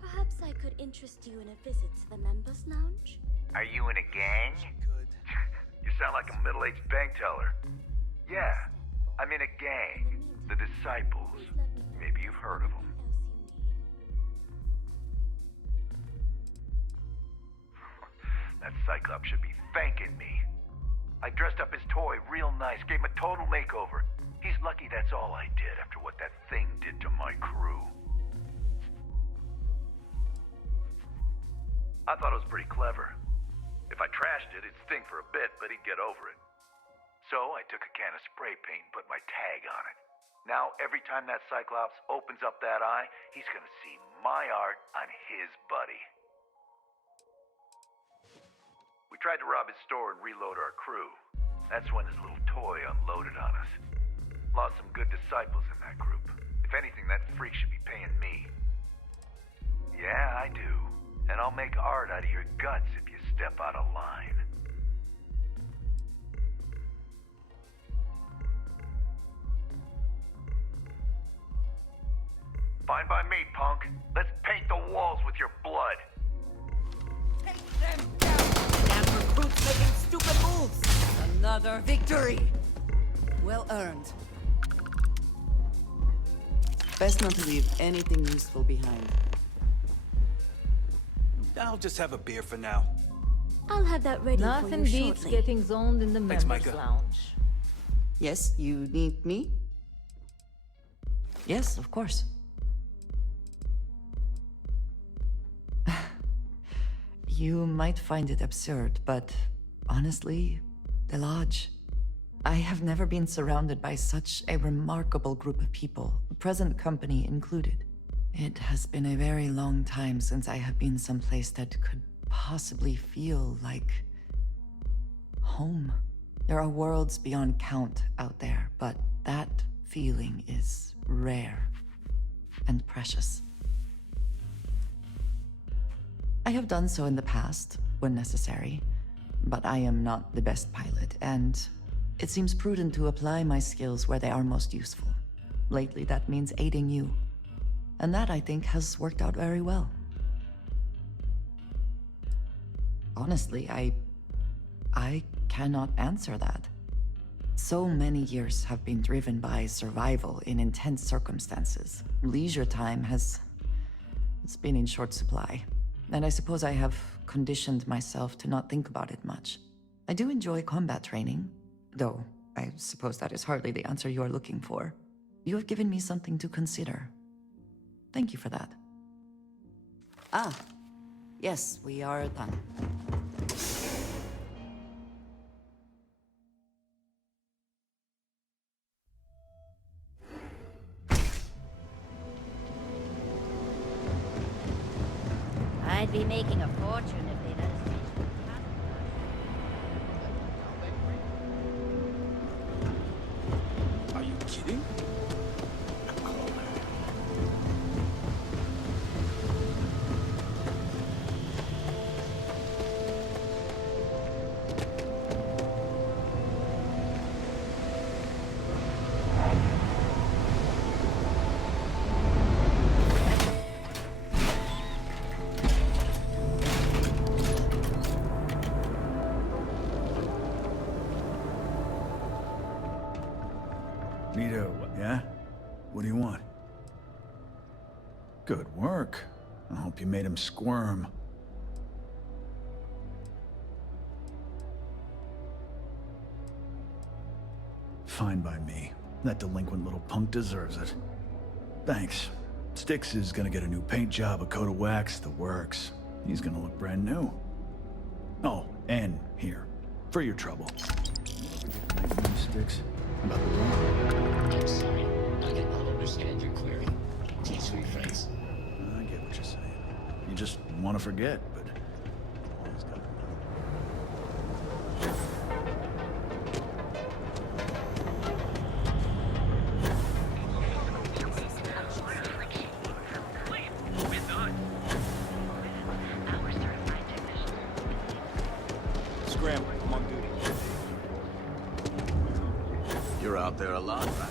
perhaps I could interest you in a visit to the members' lounge? Are you in a gang? You sound like a middle-aged bank teller. Yeah, I'm in a gang. The Disciples. Maybe you've heard of them. That Cyclops should be thanking me. I dressed up his toy real nice, gave him a total makeover. He's lucky that's all I did after what that thing did to my crew. I thought it was pretty clever. If I trashed it, it'd stink for a bit, but he'd get over it. So I took a can of spray paint and put my tag on it. Now, every time that Cyclops opens up that eye, he's gonna see my art on his buddy. We tried to rob his store and reload our crew. That's when his little toy unloaded on us. Lost some good disciples in that group. If anything, that freak should be paying me. Yeah, I do. And I'll make art out of your guts if you step out of line. Fine by me, punk. Let's paint the walls with your blood. Take them down! Damn recruits making stupid moves! Another victory! Well earned. Best not to leave anything useful behind. I'll just have a beer for now. I'll have that ready Nothing for you beats shortly. getting zoned in the Thanks, members' Micah. lounge. Yes, you need me? Yes, of course. You might find it absurd, but honestly, the Lodge. I have never been surrounded by such a remarkable group of people, present company included. It has been a very long time since I have been someplace that could possibly feel like home. There are worlds beyond count out there, but that feeling is rare and precious. I have done so in the past, when necessary, but I am not the best pilot, and it seems prudent to apply my skills where they are most useful. Lately, that means aiding you. And that, I think, has worked out very well. Honestly, I cannot answer that. So many years have been driven by survival in intense circumstances. Leisure time it's been in short supply. And I suppose I have conditioned myself to not think about it much. I do enjoy combat training, though I suppose that is hardly the answer you are looking for. You have given me something to consider. Thank you for that. Ah, yes, we are done. I'd be making a fortune if they let us change Are you kidding? Nito, yeah? What do you want? Good work. I hope you made him squirm. Fine by me. That delinquent little punk deserves it. Thanks. Styx is gonna get a new paint job, a coat of wax, the works. He's gonna look brand new. Oh, and here. For your trouble. Sticks. About the room. I'm sorry. I cannot understand your query. Please rephrase. I get what you're saying. You just want to forget, but... always got Scrambling, I'm on duty. You're out there a lot, right?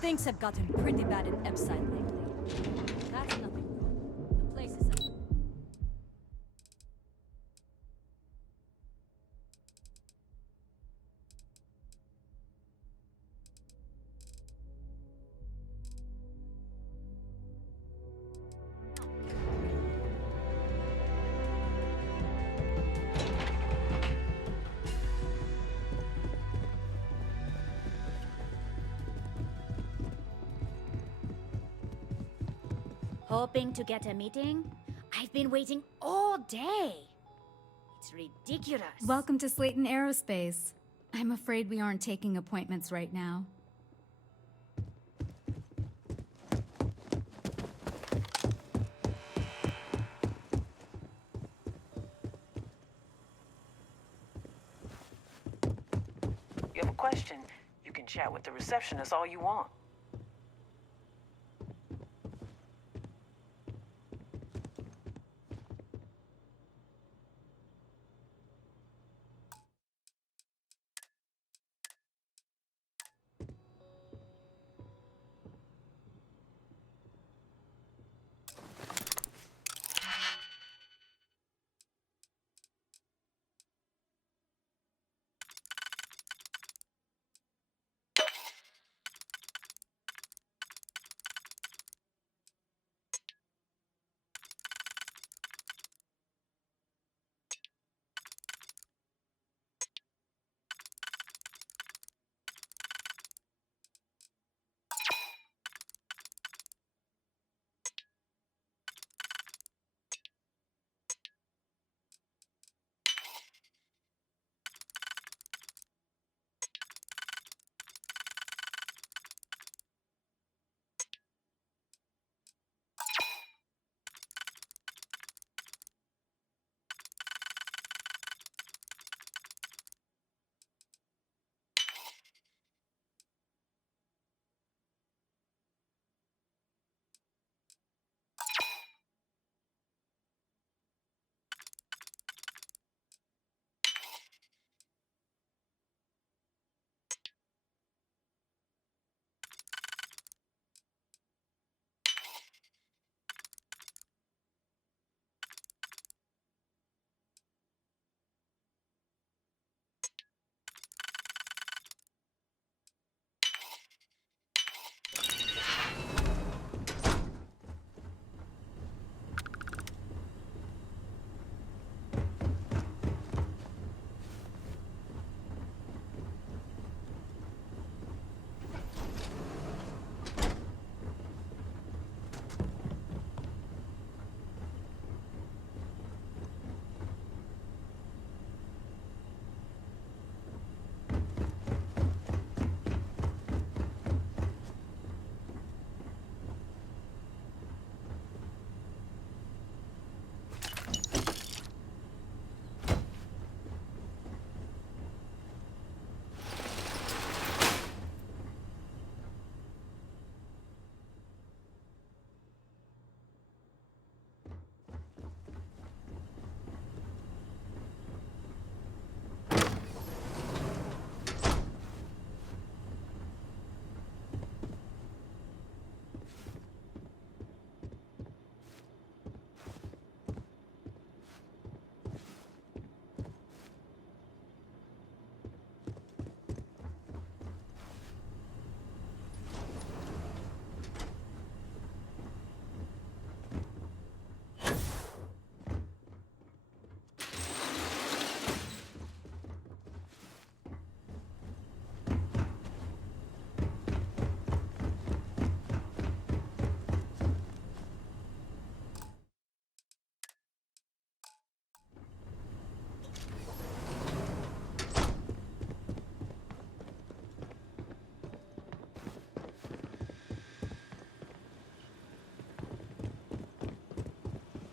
Things have gotten pretty bad in Epside lately. That's nothing new. The place is up. Hoping to get a meeting? I've been waiting all day. It's ridiculous. Welcome to Slayton Aerospace. I'm afraid we aren't taking appointments right now. You have a question, you can chat with the receptionist all you want.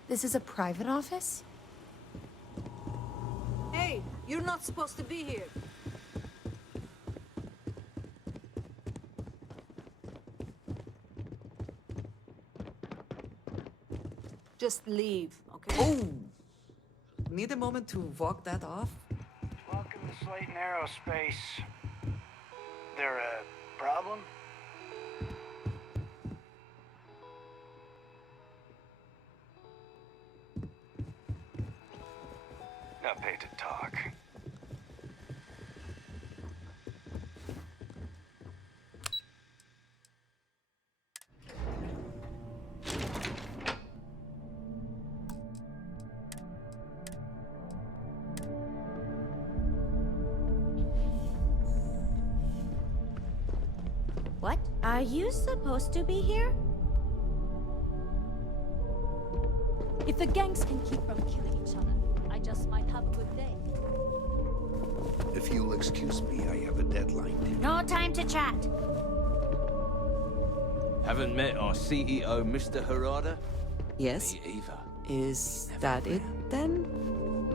This is a private office? Hey, you're not supposed to be here. Just leave, okay? Oh! Need a moment to walk that off? Welcome to Slayton Aerospace. There a problem? Not paid to talk. What? Are you supposed to be here? If the gangs can keep from killing each other, I just might have a good day. If you'll excuse me, I have a deadline. No time to chat. Haven't met our CEO, Mr. Harada? Yes. Me either. Is that it then?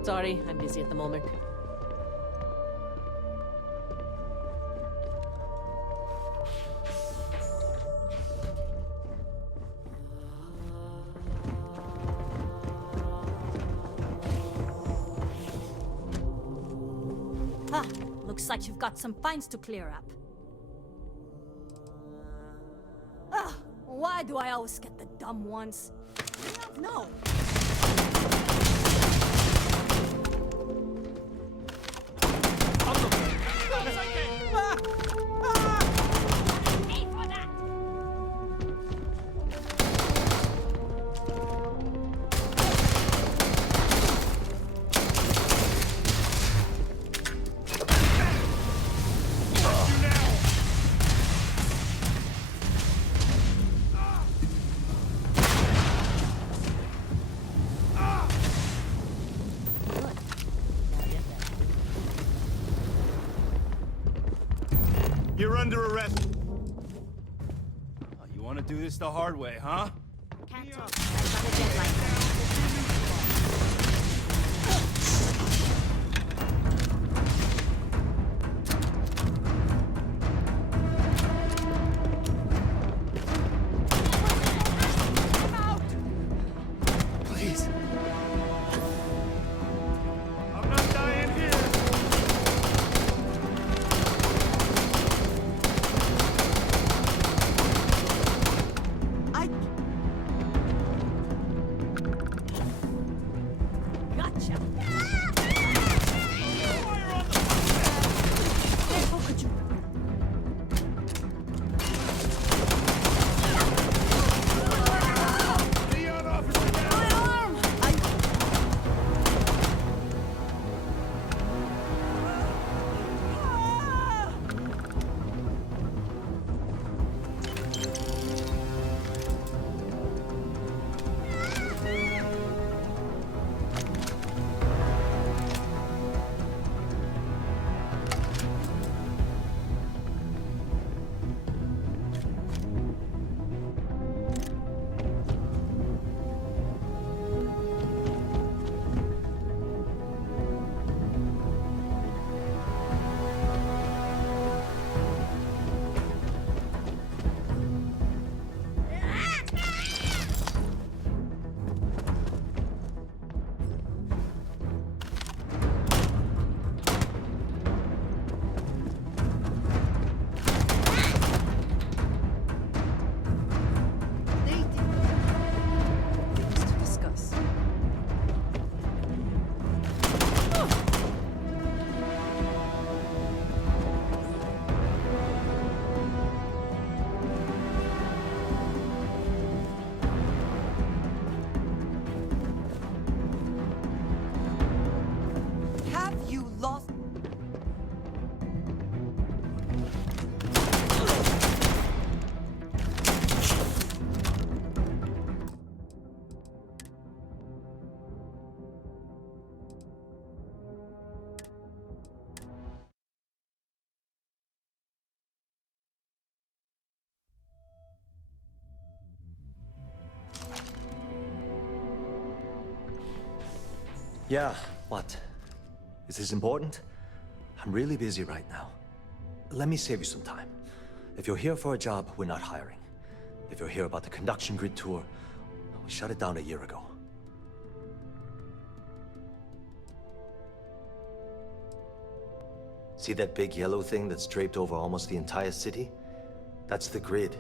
Sorry, I'm busy at the moment. Ah, looks like you've got some fines to clear up. Ah, why do I always get the dumb ones? No. You're under arrest. You want to do this the hard way, huh? Can't talk. I've got a deadline. Please. I'm not dying here. Yeah, what? Is this important? I'm really busy right now. Let me save you some time. If you're here for a job, we're not hiring. If you're here about the conduction grid tour, we shut it down a year ago. See that big yellow thing that's draped over almost the entire city? That's the grid,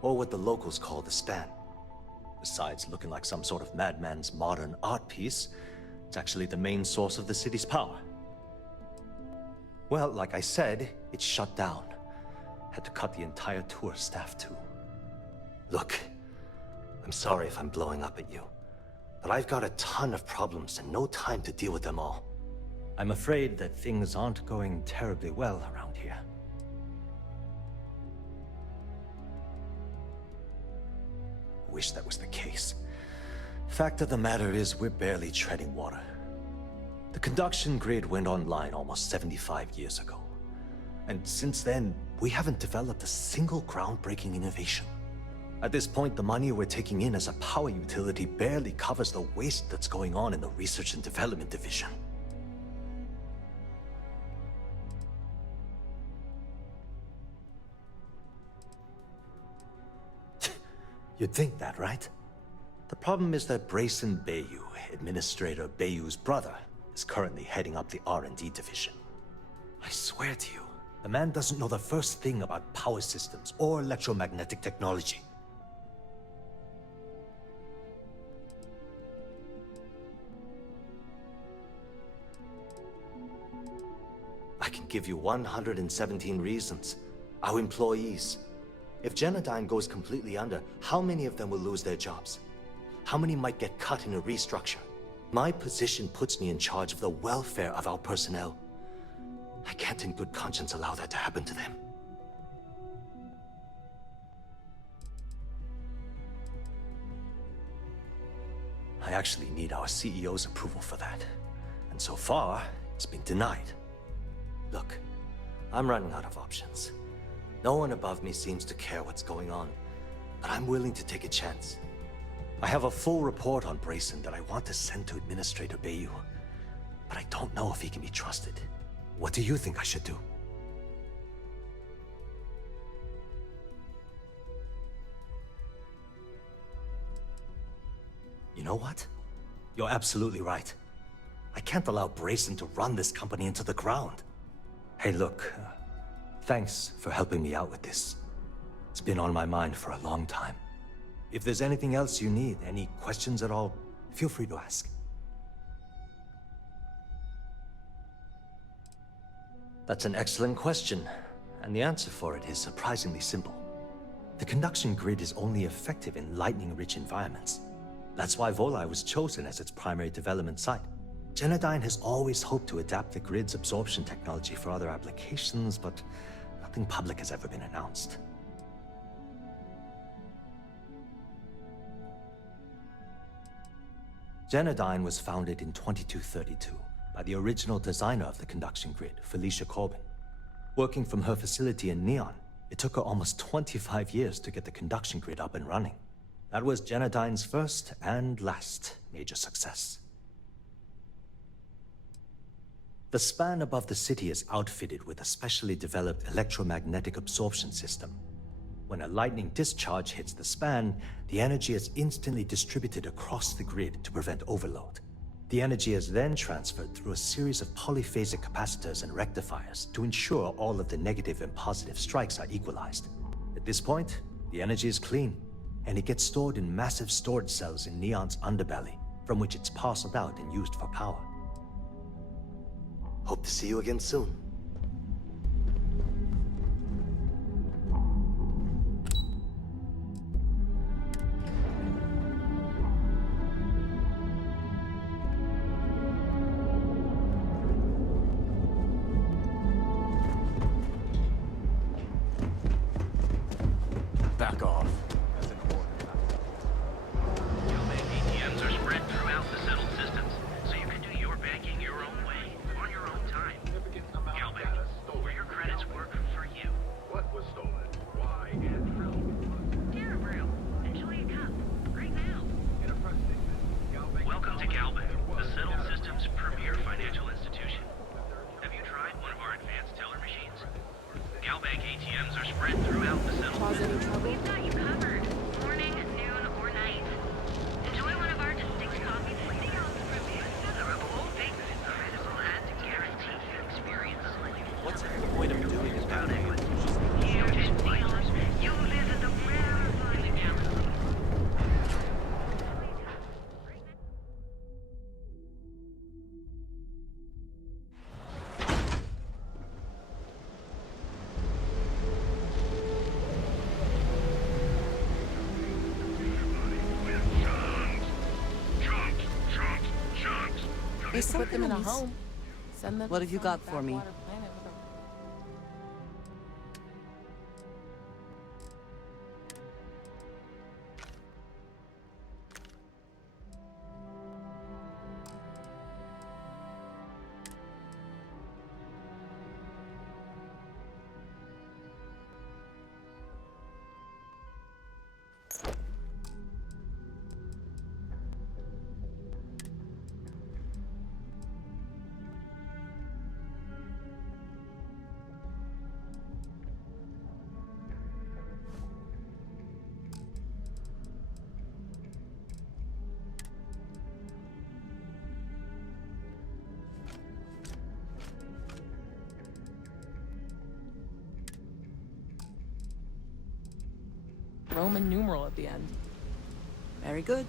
or what the locals call the span. Besides looking like some sort of madman's modern art piece, it's actually the main source of the city's power. Well, like I said, it's shut down. Had to cut the entire tour staff too. Look, I'm sorry if I'm blowing up at you, but I've got a ton of problems and no time to deal with them all. I'm afraid that things aren't going terribly well around here. Wish that was the case. Fact of the matter is, we're barely treading water. The conduction grid went online almost 75 years ago. And since then, we haven't developed a single groundbreaking innovation. At this point, the money we're taking in as a power utility barely covers the waste that's going on in the research and development division. You'd think that, right? The problem is that Brayson Bayou, Administrator Bayou's brother, is currently heading up the R&D division. I swear to you, the man doesn't know the first thing about power systems or electromagnetic technology. I can give you 117 reasons. Our employees. If Genodyne goes completely under, how many of them will lose their jobs? How many might get cut in a restructure? My position puts me in charge of the welfare of our personnel. I can't in good conscience allow that to happen to them. I actually need our CEO's approval for that. And so far, it's been denied. Look, I'm running out of options. No one above me seems to care what's going on, but I'm willing to take a chance. I have a full report on Brayson that I want to send to Administrator Bayou, but I don't know if he can be trusted. What do you think I should do? You know what? You're absolutely right. I can't allow Brayson to run this company into the ground. Hey, look, thanks for helping me out with this. It's been on my mind for a long time. If there's anything else you need, any questions at all, feel free to ask. That's an excellent question, and the answer for it is surprisingly simple. The conduction grid is only effective in lightning-rich environments. That's why Volai was chosen as its primary development site. Genodyne has always hoped to adapt the grid's absorption technology for other applications, but nothing public has ever been announced. Genodyne was founded in 2232 by the original designer of the conduction grid, Felicia Corbin. Working from her facility in Neon, it took her almost 25 years to get the conduction grid up and running. That was Genodyne's first and last major success. The span above the city is outfitted with a specially developed electromagnetic absorption system. When a lightning discharge hits the span, the energy is instantly distributed across the grid to prevent overload. The energy is then transferred through a series of polyphasic capacitors and rectifiers to ensure all of the negative and positive strikes are equalized. At this point, the energy is clean, and it gets stored in massive storage cells in Neon's underbelly, from which it's parceled out and used for power. Hope to see you again soon. Back off. That's an order. Gilman ATMs are spread throughout the settled systems, so you can do your banking your own way, on your own time. The There's Put them in a something else. home. Send them What to have you some got for me? backwater planet with Roman numeral at the end. Very good.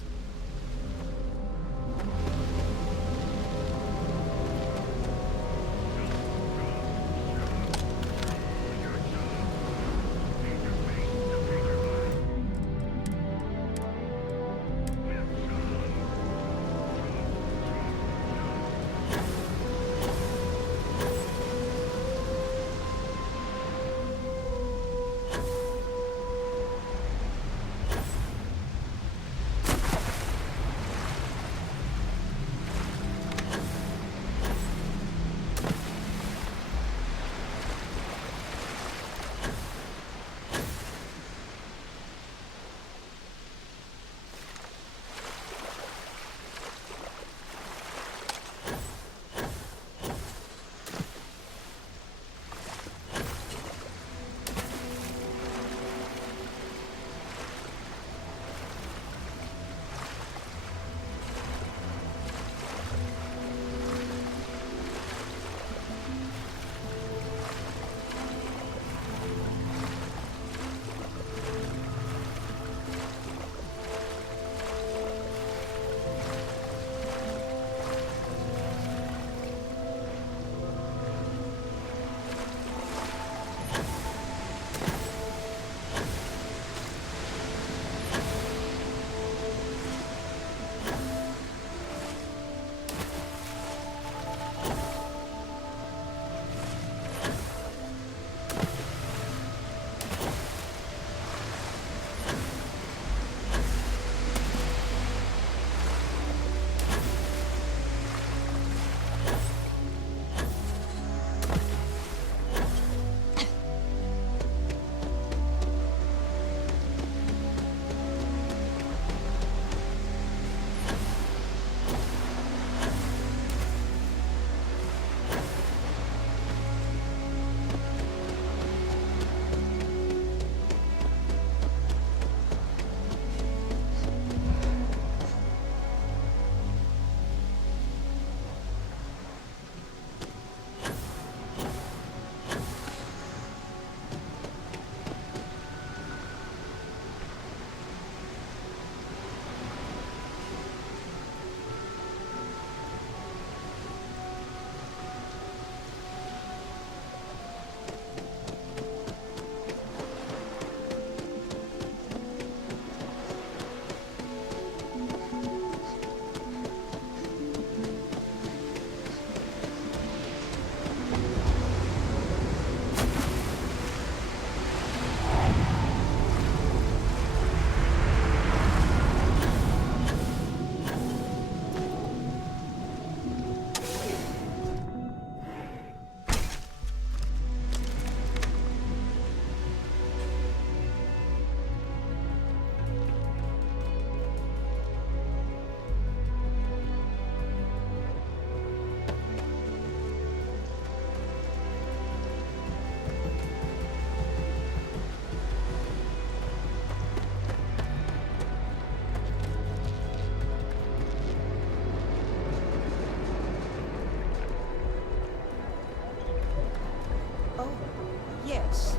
Yes.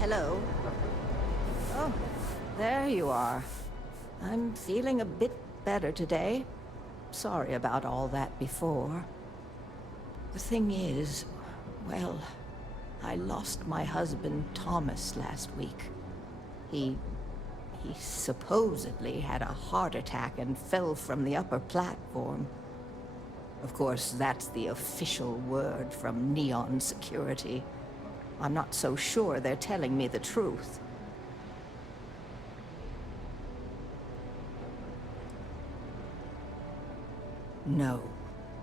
Hello. Oh, there you are. I'm feeling a bit better today. Sorry about all that before. The thing is, well, I lost my husband Thomas last week. He supposedly had a heart attack and fell from the upper platform. Of course, that's the official word from Neon Security. I'm not so sure they're telling me the truth. No,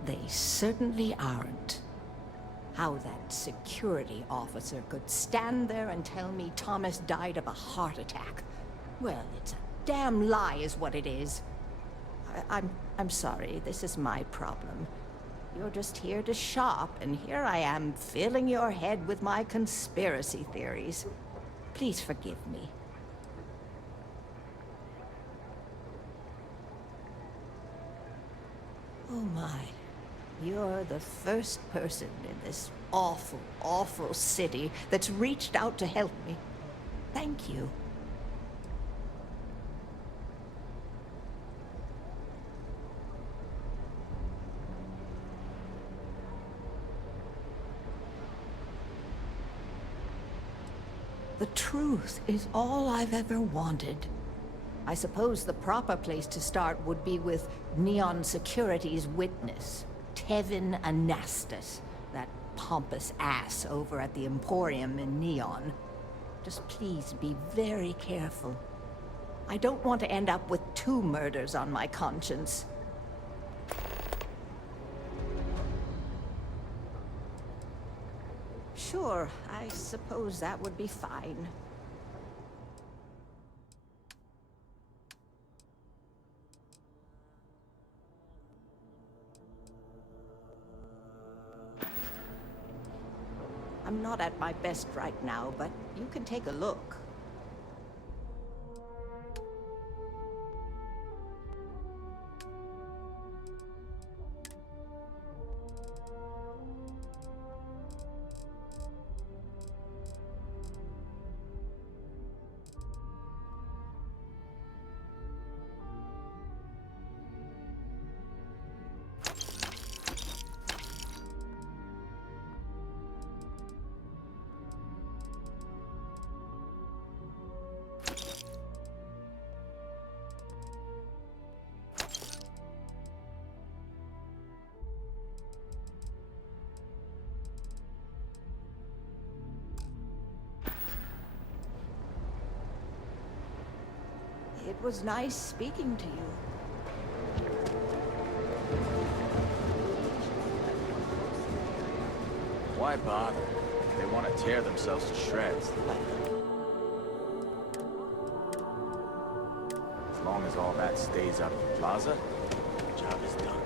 they certainly aren't. How that security officer could stand there and tell me Thomas died of a heart attack. Well, it's a damn lie is what it is. I'm sorry, this is my problem. You're just here to shop, and here I am filling your head with my conspiracy theories. Please forgive me. Oh my. You're the first person in this awful, awful city that's reached out to help me. Thank you. The truth is all I've ever wanted. I suppose the proper place to start would be with Neon Security's witness, Tevin Anastas, that pompous ass over at the Emporium in Neon. Just please be very careful. I don't want to end up with 2 murders on my conscience. Sure, I suppose that would be fine. I'm not at my best right now, but you can take a look. It was nice speaking to you. Why bother? They want to tear themselves to shreds. As long as all that stays out of the plaza, the job is done.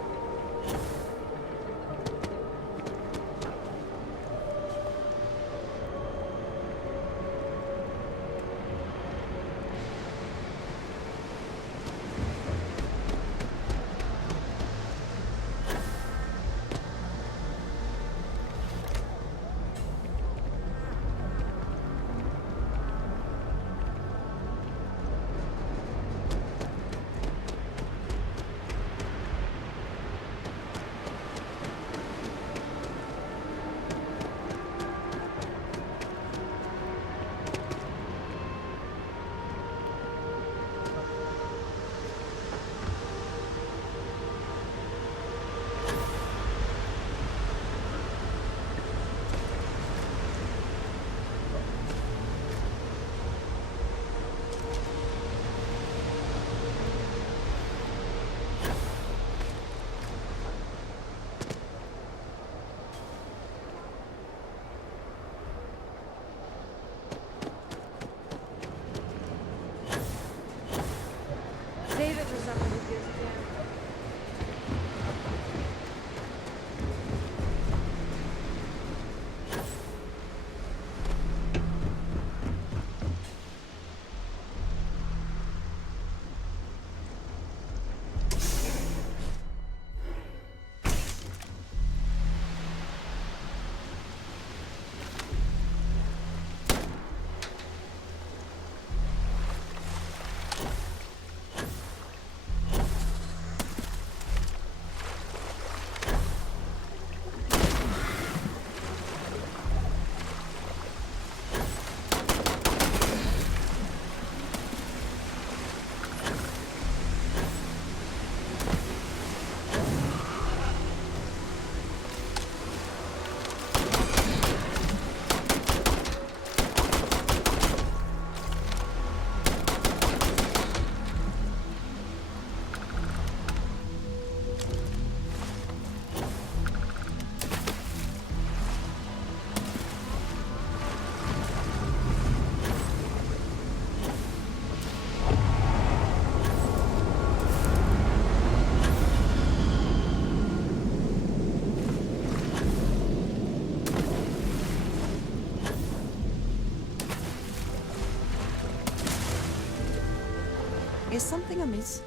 Is something amiss?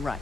Right.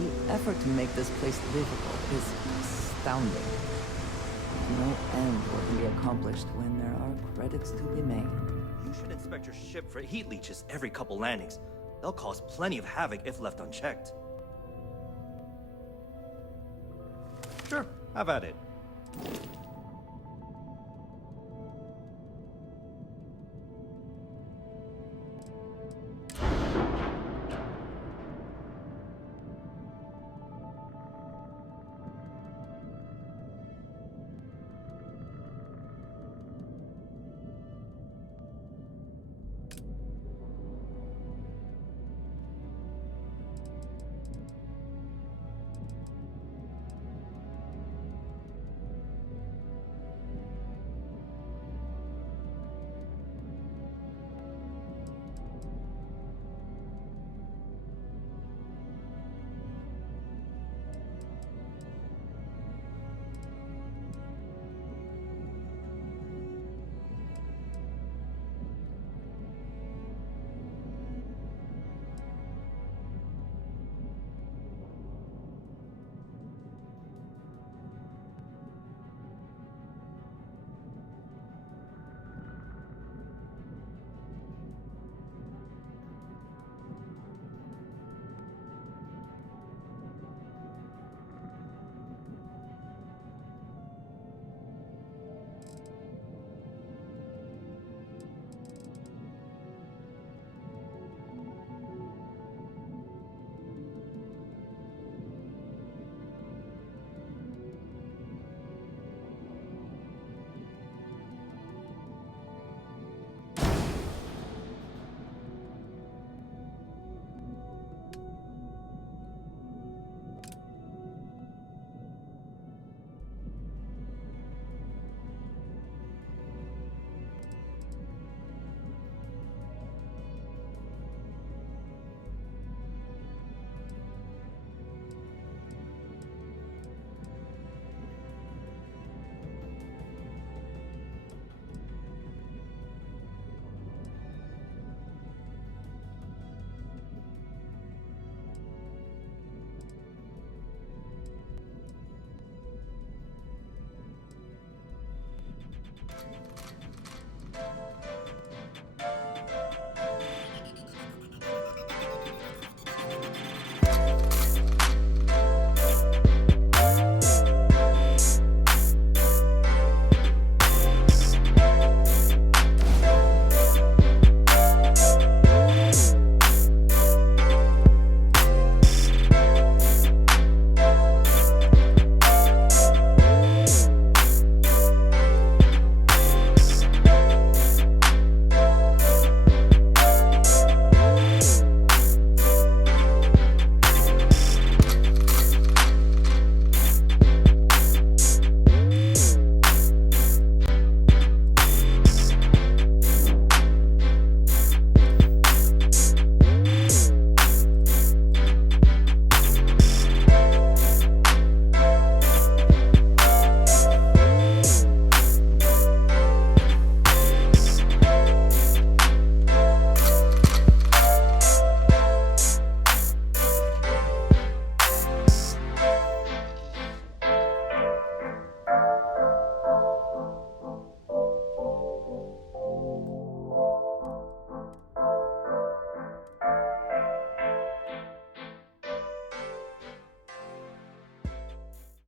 The effort to make this place livable is astounding. No end what can be accomplished when there are credits to be made. You should inspect your ship for heat leeches every couple landings. They'll cause plenty of havoc if left unchecked. Sure, have at it.